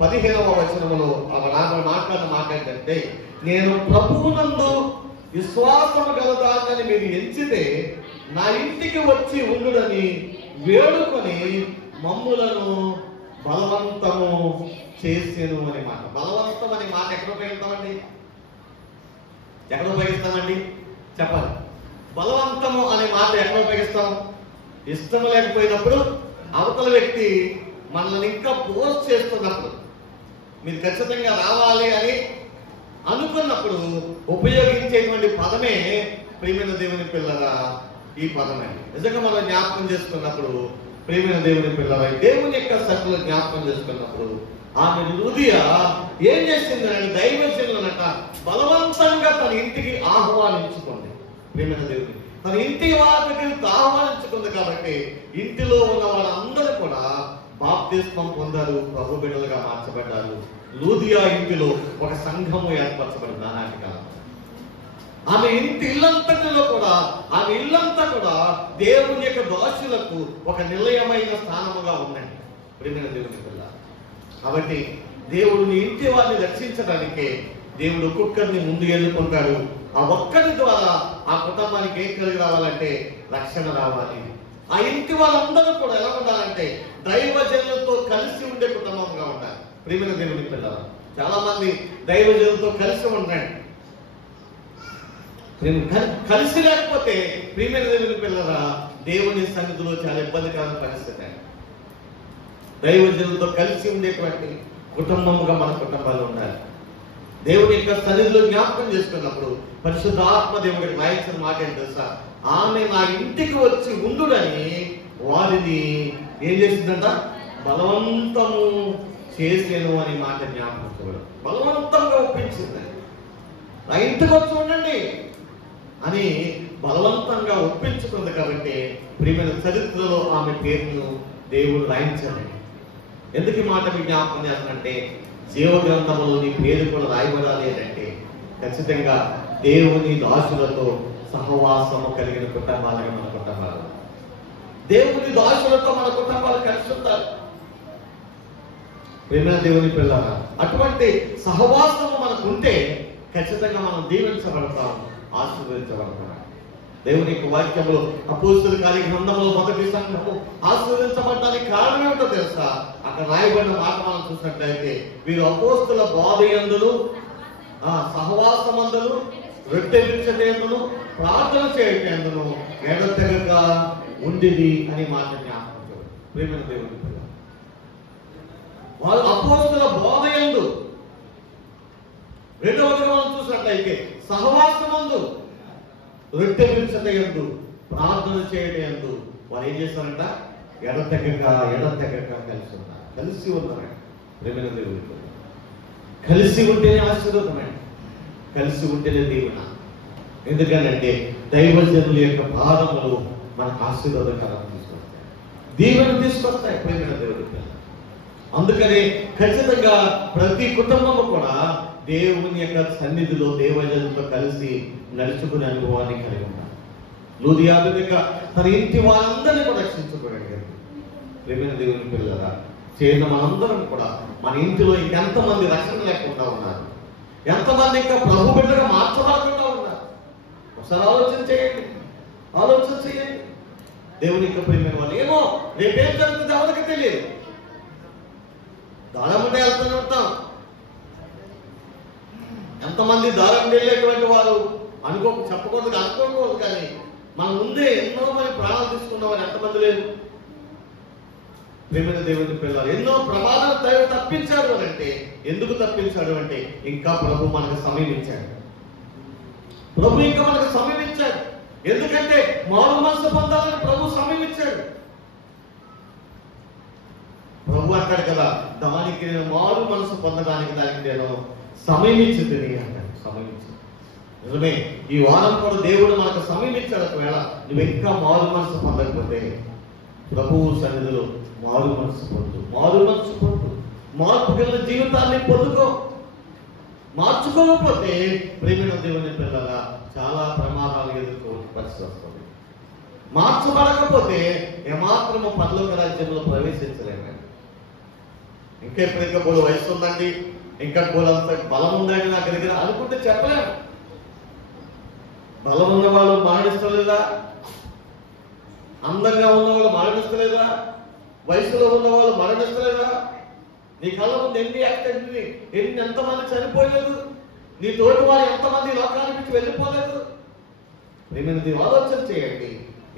15వ వచనములో మాట్లాడిన మాట ఏంటంటే, నేను ప్రభువునందు విశ్వాసము గలదానని మీరు ఎంచితే నా ఇంటికి వచ్చి ఉండుడని వేడుకొని మమ్ములను బలవంతము చేసేను అనే మాట. బలవంతం అనే మాట ఎక్కడ ఉపయోగిస్తామండి? ఎక్కడ ఉపయోగిస్తామండి? చెప్పాలి. బలవంతము అనే మాట ఎక్కడ ఉపయోగిస్తాం? ఇష్టం లేకపోయినప్పుడు, అవతల వ్యక్తి మనల్ని ఇంకా పోస్ట్ చేస్తున్నప్పుడు, మీరు ఖచ్చితంగా రావాలి అని అనుకున్నప్పుడు ఉపయోగించేటువంటి పదమే ప్రియమైన దేవుని పిల్లరా ఈ పదమే. నిజంగా మనం జ్ఞాపకం చేసుకున్నప్పుడు ప్రియమైన దేవుని పిల్లరా దేవుని యొక్క సత్తులు జ్ఞాపకం చేసుకున్నప్పుడు ఆమె హృదయ ఏం చేసిందని దైవజనులనట బలవంతంగా తన ఇంటికి ఆహ్వానించుకుంది. ప్రియమైన దేవుని తన ఇంటి వారికి ఆహ్వానించుకుంది కాబట్టి ఇంటిలో ఉన్న వాళ్ళందరూ కూడా బాప్తిస్మం పొందారు, ప్రభు బిడ్డలుగా మార్చబడ్డారు. లూదియా ఇంటిలో ఒక సంఘము ఏర్పరచబడింది ఆనాటి కాలం. ఆమె ఇల్లంతటిలో కూడా ఆమె ఇల్లంతా కూడా దేవుని యొక్క దాసులకు ఒక నిలయమైన స్థానముగా ఉందండి. ప్రియమైన దేవుని పిల్ల కాబట్టి దేవుడు నీ ఇంటి వారిని రక్షించడానికే దేవుడు ఒక్కొక్కరిని ముందు ఎన్నుకుంటాడు. ఆ ఒక్కరి ద్వారా ఆ కుటుంబానికి ఏం కలిగి రావాలంటే రక్షణ రావాలి. ఆ ఇంటి వాళ్ళందరూ కూడా ఎలా ఉండాలంటే దైవజనులతో కలిసి ఉండే కుటుంబంగా ఉండాలి. ప్రియమైన దేవుని పిల్లలు చాలా మంది దైవజనులతో కలిసి ఉండండి. కలిసి లేకపోతే ప్రియమైన దేవుని పిల్లరా దేవుని సన్నిధిలో చాలా ఇబ్బందికరమైన పరిస్థితి. దైవజనులతో కలిసి ఉండేటువంటి కుటుంబముగా మన కుటుంబాలు ఉండాలి. దేవుని యొక్క సన్నిధిలో జ్ఞాపకం చేసుకున్నప్పుడు పరిశుద్ధాత్మ దేవుడికి రాయించిన మాట ఏంటి తెలుసా? ఆమె నా ఇంటికి వచ్చి ఉండుడని వారిని ఏం చేసిందంట? బలవంతము చేసేను అని మాట జ్ఞాపకం. బలవంతంగా ఒప్పించింది. నా ఇంటికి వచ్చి ఉండండి అని బలవంతంగా ఒప్పించుకుంది. కాబట్టి ప్రియమైన చరిత్రలో ఆమె పేరును దేవుడు రాయించాడు. ఎందుకు ఈ మాట జ్ఞాపకం చేస్తానంటే జీవ గ్రంథంలో నీ పేరు కూడా రాయబడాలి అంటే ఖచ్చితంగా దేవుని దాసులతో సహవాసము కలిగిన కుటుంబాలుగా మన కుటుంబాలు, దేవుని దాసులతో మన కుటుంబాలు కలిసి ఉంటారు. ప్రియమైన దేవుని పిల్లల అటువంటి సహవాసము మనకు ఉంటే ఖచ్చితంగా మనం దీవించబడతాం, ఆశీర్వదించబడతాం. దేవుని యొక్క వాక్యంలో అపోస్తలుల కార్య గ్రంథంలో మొదటి సంఘము ఆశీర్వదించబడడానికి కారణం ఏంటో తెలుసా? అక్కడ రాయబడిన మాట మనం చూసినట్లయితే వీరు అపోస్తలుల బోధయందును సహవాసమందును రొట్టె విరుచుటయందును ప్రార్థన చేయటందును ఎడతెగక ఉండిది అని మాట జ్ఞాపకం. ప్రియమైన దేవుని పిల్లలు వాళ్ళు అపోస్తలుల బోధయందు, రెండవదిగా మనం చూసినట్లయితే సహవాసమందు, రొట్టె విరుచుటయందు, ప్రార్థన చేయటందు వారు ఏం చేస్తారంట? ఎడతెగక కలిసి ఉన్నారు. కలిసి ఉన్నారంట. ప్రియమైన దేవుని పిల్లలు కలిసి ఉంటేనే ఆశీర్వాదమండి, కలిసి ఉంటేనే దీవెన. ఎందుకనంటే దైవజనుల యొక్క పాదములు మనకు ఆశీర్వాదకరం తీసుకొస్తాయి, దీవెన తీసుకొస్తాయి. ప్రియమైన దేవుని పిల్లలు అందుకని ఖచ్చితంగా ప్రతి కుటుంబము కూడా దేవుని యొక్క సన్నిధిలో దేవజనులతో కలిసి నడుచుకునే అనుభవాన్ని కలిగి ఉన్నారు. లూదియా తన ఇంటి వాళ్ళందరినీ కూడా రక్షించుకోగలిగారు. ప్రియమైన దేవుని పిల్లల చేరిన మనందరం కూడా మన ఇంటిలో ఇంకెంతమంది రక్షణ లేకుండా ఉన్నారు, ఎంతమంది ఇంకా ప్రభు బిడ్డగా మార్చబడకుండా ఉన్నారు. ఒకసారి ఆలోచన చేయండి. దేవుని యొక్క ప్రియమైన వాళ్ళు ఏమో రేపేం జరుగుతుంది ఎవరికి తెలియదు. దారం ఉంటే వెళ్తూనే ఉంటాం. ఎంతమంది దారం వెళ్ళేటువంటి వారు చెప్పకూడదు అనుకోకూడదు, కానీ మన ముందే ఎన్నో మంది ప్రాణాలు తీసుకున్న వారు ఎంతమంది లేదు. ప్రియమైన దేవుని పిల్లలు ఎన్నో ప్రమాదాలు దైవం తప్పించాడు అంటే ఎందుకు తప్పించాడు అంటే ఇంకా ప్రభు మనకు సమీపించాడు. ఎందుకంటే మారు మనసు పొందాలని ప్రభు సమీపించాడు. ప్రభు అంటాడు కదా, దానికి నేను మారు మనసు పొందడానికి దానికి నేను సమీపించింది అంటాడు. నిజమే, ఈ వారం కూడా దేవుడు మనకు సమీపించాడు. ఒకవేళ నువ్వు ఇంకా మారు మనసు పొందకపోతే ప్రభువు సన్నిధిలో మారు మనసు పొందు. మార్పు కలిగిన జీవితాన్ని పొందుకో. మార్చుకోకపోతే ప్రేమైన దేవుని పిల్లల చాలా ప్రమాదాలు ఎదుర్కోవాల్సిన పరిస్థితి వస్తుంది. మార్చబడకపోతే ఏమాత్రము పరలోక రాజ్యంలో ప్రవేశించలేము. ఇంకా ఎప్పుడైతే బోలు వయసు ఉందండి, ఇంకా బోలంత బలం ఉందండి నా దగ్గర అనుకుంటే చెప్పలేము. బలం ఉన్న వాళ్ళు మరణిస్తలేదా? అందంగా ఉన్నవాళ్ళు మరణిస్తలేదా? వయసులో ఉన్న వాళ్ళు మరణిస్తలేదా? నీ కళ్ళ ముందు ఎన్ని యాక్సిడెంట్ని, ఎంతమంది చనిపోలేదు, నీ తోటి వారు ఎంతమంది లోకానికి నుంచి వెళ్ళిపోలేదు. ప్రేమని ఆలోచన చేయండి.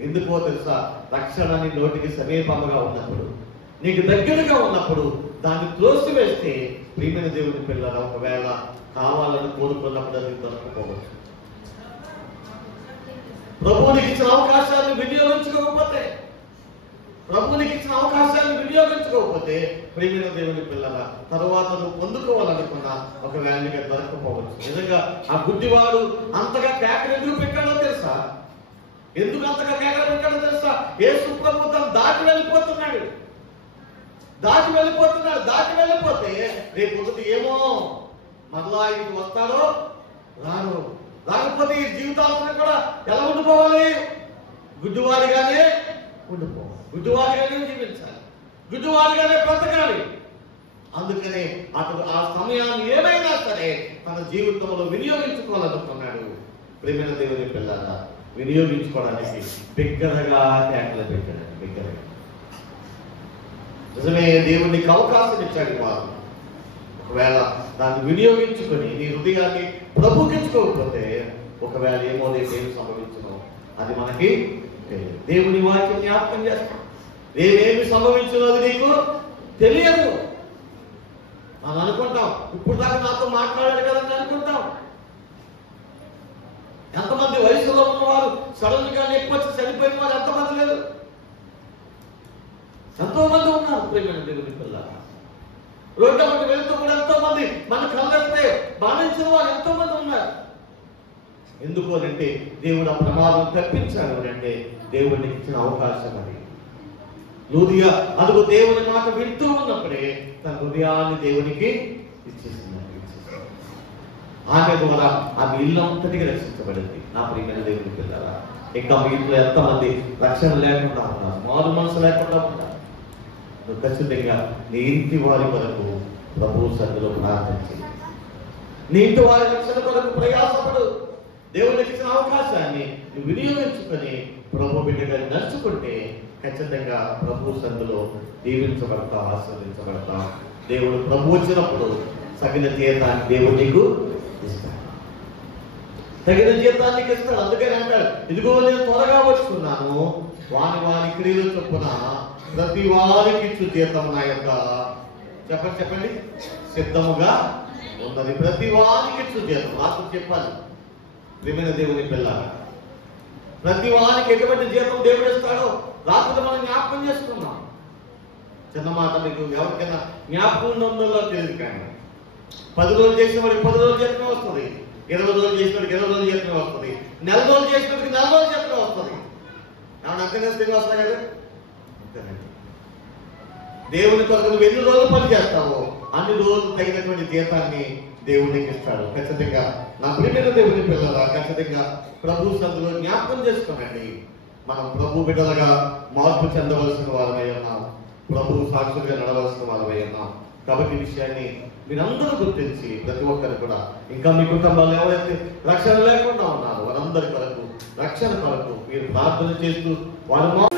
ఎందుకో తెలుసా? రక్షణ నీ నోటికి సమీపంగా ఉన్నప్పుడు, నీకు దగ్గరగా ఉన్నప్పుడు దాన్ని త్రోసివేస్తే ప్రియమైన దేవుని పిల్లల ఒకవేళ కావాలని కోరుకున్నప్పుడు అది దొరకపోవచ్చు. ప్రభువునికి ఇచ్చిన అవకాశాలను వినియోగించుకోకపోతే ప్రియమైన దేవుని పిల్లల తరువాత నువ్వు పొందుకోవాలనుకున్న ఒకవేళ నీకు దొరకపోవచ్చు. నిజంగా ఆ గుడ్డివాడు అంతగా కేకలు ఎందుకు పెట్టాడో తెలుసా? ఎందుకు అంతగా కేకలు పెట్టాడో తెలుసా? యేసు ప్రభు తను దాటి వెళ్ళిపోతున్నాడు. దాటి వెళ్ళిపోతే రేపు పొద్దుట ఏమో మరలా ఇంటికి వస్తాడో రాను. రాకపోతే ఈ జీవితాలను కూడా ఎలా ఉండిపోవాలి? గుడ్డివాడిగానే ఉండిపోవాలి, గుడ్డివాడిగానే జీవించాలి, గుడ్డివాడిగానే బ్రతకాలి. అందుకనే అతడు ఆ సమయాన్ని ఏమైనా సరే తన జీవితంలో వినియోగించుకోవాలనుకున్నాడు. ప్రేమైన దేవుని పిల్లల వినియోగించుకోవడానికి బిగ్గరగా కేకలు పెట్టాడు. బిగ్గరగా నిజమే, దేవునికి అవకాశం ఇచ్చాడు వారు. ఒకవేళ దాన్ని వినియోగించుకొని నీ హృదయాన్ని ప్రభుకించుకోకపోతే ఒకవేళ ఏమో ఏమి సంభవించను అది మనకి తెలియదు. దేవుని వాక్యం జ్ఞాపకం చేస్తాం. ఏమి సంభవించునో అది నీకు తెలియదు. మనం అనుకుంటాం ఇప్పుడు దాకా నాతో మాట్లాడాడు కదని అనుకుంటాం. ఎంతమంది వయసులో ఉన్నవారు సడన్ గా నొప్పి చనిపోయిన వారు ఎంతమంది లేరు? ఎంతో మంది ఉన్నారు. ప్రేమైన దేవుని పిల్లల రోడ్ల బట్టి వెళుతూ కూడా ఎంతో మంది మన కళ్ళెత్తే బాధించిన వారు ఎంతో మంది ఉన్నారు. ఎందుకు అంటే దేవుడు ఆ ప్రమాదం తప్పించాడు అంటే దేవుడికి ఇచ్చిన అవకాశం అది. లూదియా అదుగు దేవుని మాట వింటూ ఉన్నప్పుడే తన హృదయాన్ని దేవునికి ఇచ్చేసింది. ఆమె ద్వారా ఆమె ఇల్లు అంతటిగా రక్షించబడింది. నా ప్రియమైన దేవుని పిల్లల ఇంకా మీ ఇంట్లో ఎంతమంది రక్షణ లేకుండా ఉన్నారు, మారు మనసు లేకుండా ఉన్నారు. నువ్వు ఖచ్చితంగా నీ ఇంటి వారి కొరకు ప్రభు సన్నిధిలో ప్రార్థించి నీ ఇంటి వారి రక్షణ కొరకు ప్రయాసపడు. దేవునికి ఇచ్చిన అవకాశాన్ని నువ్వు వినియోగించుకొని ప్రభు బిడ్డగా నడుచుకుంటే ఖచ్చితంగా ప్రభు సన్నిధిలో దీవించబడతా, ఆస్వాదించబడతా. దేవుడు ప్రభు వచ్చినప్పుడు తగిన జీతాన్ని దేవుడు నీకు ఇస్తాడు. తగిన జీతానికి ఇస్తాడు. అందుకని అంటాడు, ఇదిగో నేను త్వరగా వచ్చుకున్నాను, వాని క్రియలు చొప్పున ప్రతి వారికి ఇచ్చు జీతం నా యొక్క చెప్పండి సిద్ధముగా ఉన్నది. ప్రతి వారికి ఇచ్చు జీతం నాకు చెప్పాలి. ప్రియమైన దేవుని పిల్ల ప్రతి వారికి ఎటువంటి జీతం దేవుడు ఇస్తాడో రాత్రి మనం జ్ఞాపకం చేసుకున్నాం. చిన్న మాట మీకు ఎవరికైనా జ్ఞాపకం ఉందో తెలియదు, కానీ 10 రోజులు చేసిన వాడికి 10 రోజులు జీతమే వస్తుంది, 20 రోజులు చేసిన వాడికి 20 రోజులు జీతమే వస్తుంది, నెల రోజులు చేసిన వాడికి 4 రోజులు జీతమే వస్తుంది. ఏమన్నా అంతేనా శ్రీనివాసరావు గారు? దేవుని కొరకు నువ్వు ఎన్ని రోజులు పని చేస్తావో అన్ని రోజులు తగినటువంటి జీతాన్ని దేవునికి ఇస్తాడు. ఖచ్చితంగా నా ప్రియమైన దేవుని పిల్లల ఖచ్చితంగా ప్రభు సన్నిధిలో జ్ఞాపకం చేసుకోనండి. మనం ప్రభు బిడ్డలుగా మార్పు చెందవలసిన వారమై ఉన్నాం, ప్రభు సాక్షులుగా నడవలసిన వారమై ఉన్నాం. కాబట్టి ఈ విషయాన్ని మీరందరూ గుర్తించి ప్రతి ఒక్కరు కూడా ఇంకా మీ కుటుంబాలు ఎవరైతే రక్షణ లేకుండా ఉన్నారో వారందరి కొరకు రక్షణ కొరకు మీరు ప్రార్థన చేస్తూ వారు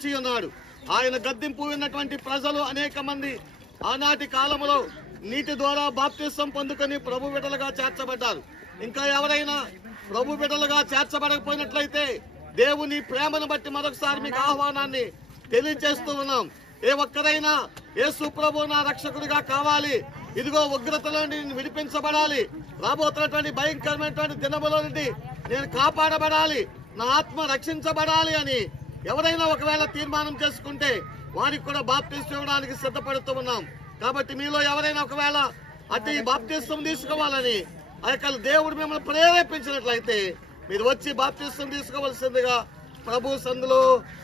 గద్దించి ఉన్నాడు. ఆయన గద్దింపు విన్నటువంటి ప్రజలు అనేక మంది ఆనాటి కాలంలో నీటి ద్వారా బాప్తిసం పొందుకొని ప్రభు బిడ్డలుగా చేర్చబడ్డారు. ఇంకా ఎవరైనా ప్రభు బిడ్డలుగా చేర్చబడకపోయినట్లయితే దేవుని ప్రేమను బట్టి మరొకసారి మీకు ఆహ్వానాన్ని తెలియజేస్తూ ఉన్నాం. ఏ ఒక్కరైనా యేసు ప్రభు నా రక్షకుడిగా కావాలి, ఇదిగో ఉగ్రతలో నుండి విడిపించబడాలి, రాబోతున్నటువంటి భయంకరమైనటువంటి దినములో నుండి నేను కాపాడబడాలి, నా ఆత్మ రక్షించబడాలి అని ఎవరైనా ఒకవేళ తీర్మానం చేసుకుంటే వారికి కూడా బాప్తిస్మం ఇవ్వడానికి సిద్ధపడుతూ ఉన్నాం. కాబట్టి మీలో ఎవరైనా ఒకవేళ అతి బాప్తిస్మం తీసుకోవాలని ఆ యొక్క దేవుడు మిమ్మల్ని ప్రేరేపించినట్లయితే మీరు వచ్చి బాప్తిస్మం తీసుకోవాల్సిందిగా ప్రభు సందులో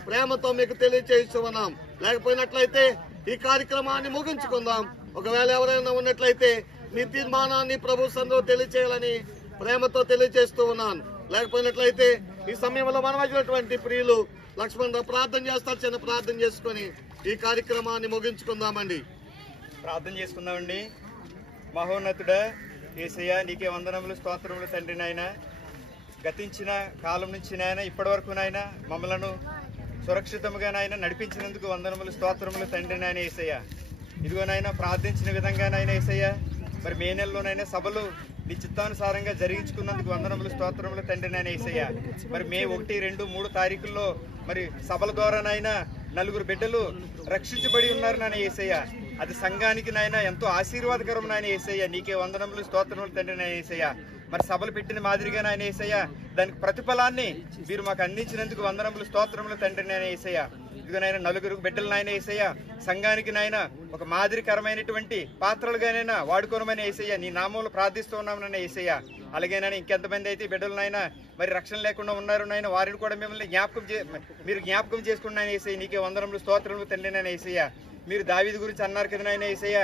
ప్రేమతో మీకు తెలియజేస్తూ ఉన్నాం. లేకపోయినట్లయితే ఈ కార్యక్రమాన్ని ముగించుకుందాం. ఒకవేళ ఎవరైనా ఉన్నట్లయితే మీ తీర్మానాన్ని ప్రభు సందులో తెలియచేయాలని ప్రేమతో తెలియజేస్తూ ఉన్నాను. లేకపోయినట్లయితే ఈ సమయంలో మనమైనటువంటి ప్రియులు లక్ష్మణ్ ప్రార్థన చేస్తారు. చిన్న ప్రార్థన చేసుకొని ఈ కార్యక్రమాన్ని ముగించుకుందామండి. ప్రార్థన చేసుకుందామండి. మహోన్నతుడా యేసయ్య, నీకే వందనములు, స్తోత్రములు తండ్రి. నాయన గతించిన కాలం నుంచి నాయన ఇప్పటి వరకు నాయన మమ్మలను సురక్షితముగా నాయన నడిపించినందుకు వందనములు, స్తోత్రములు తండ్రి. నాయన యేసయ్య, ఇదిగో నాయన ప్రార్థించిన విధంగా నాయన యేసయ్య మరి మే నెలలోనైనా సభలు నీ చిత్తానుసారంగా జరిగించుకున్నందుకు వందనములు, స్తోత్రములు తండ్రి. నాయన యేసయ్య, మరి మే 1, 2, 3 తారీఖుల్లో మరి సభల ద్వారా నాయన 4 బిడ్డలు రక్షించబడి ఉన్నారు నాయన యేసయ్య. అది సంఘానికి నాయన ఎంతో ఆశీర్వాదకరం నాయన యేసయ్య. నీకే వందనములు, స్తోత్రములు తండ్రి. నాయన యేసయ్య, మరి సభలు పెట్టిన మాదిరిగా నాయన యేసయ్య దానికి ప్రతిఫలాన్ని మీరు మాకు అందించినందుకు వందనములు, స్తోత్రములు తండ్రి. నాయన యేసయ్య, ఇదిగో నాయన 4 బిడ్డలు నాయన యేసయ్య సంఘానికి నాయన ఒక మాదిరికరమైనటువంటి పాత్రలుగానైనా వాడుకోనమని యేసయ్య నీ నామంలో ప్రార్థిస్తూ ఉన్నాము నాయన యేసయ్య. అలాగే నాయన ఇంకెంతమంది అయితే బిడ్డలు నాయన మరి రక్షణ లేకుండా ఉన్నారు నాయన వారిని కూడా మిమ్మల్ని మీరు జ్ఞాపకం చేసుకున్నాయన యేసయ్య. నీకే వందనములు, స్తోత్రములు తండ్రి. నాయన యేసయ్య, మీరు దావీదు గురించి అన్నారు కదా నాయన యేసయ్య,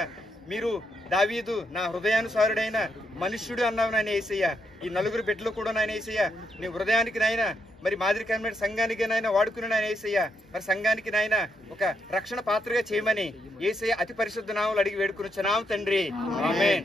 మీరు దావీదు నా హృదయానుసారుడైన మనుష్యుడు అన్నావు నాయన యేసయ్య. ఈ 4 బిడ్డలు కూడా నాయన యేసయ్య నీ హృదయానికి నాయన మరి మాదిరికరమైన సంఘానికి నాయన వాడుకుని నాయన యేసయ్య మరి సంఘానికి నాయన ఒక రక్షణ పాత్రగా చేయమని యేసయ్య అతి పరిశుద్ధ నామములో అడిగి వేడుకొనుచున్నాము తండ్రి. ఆమేన్.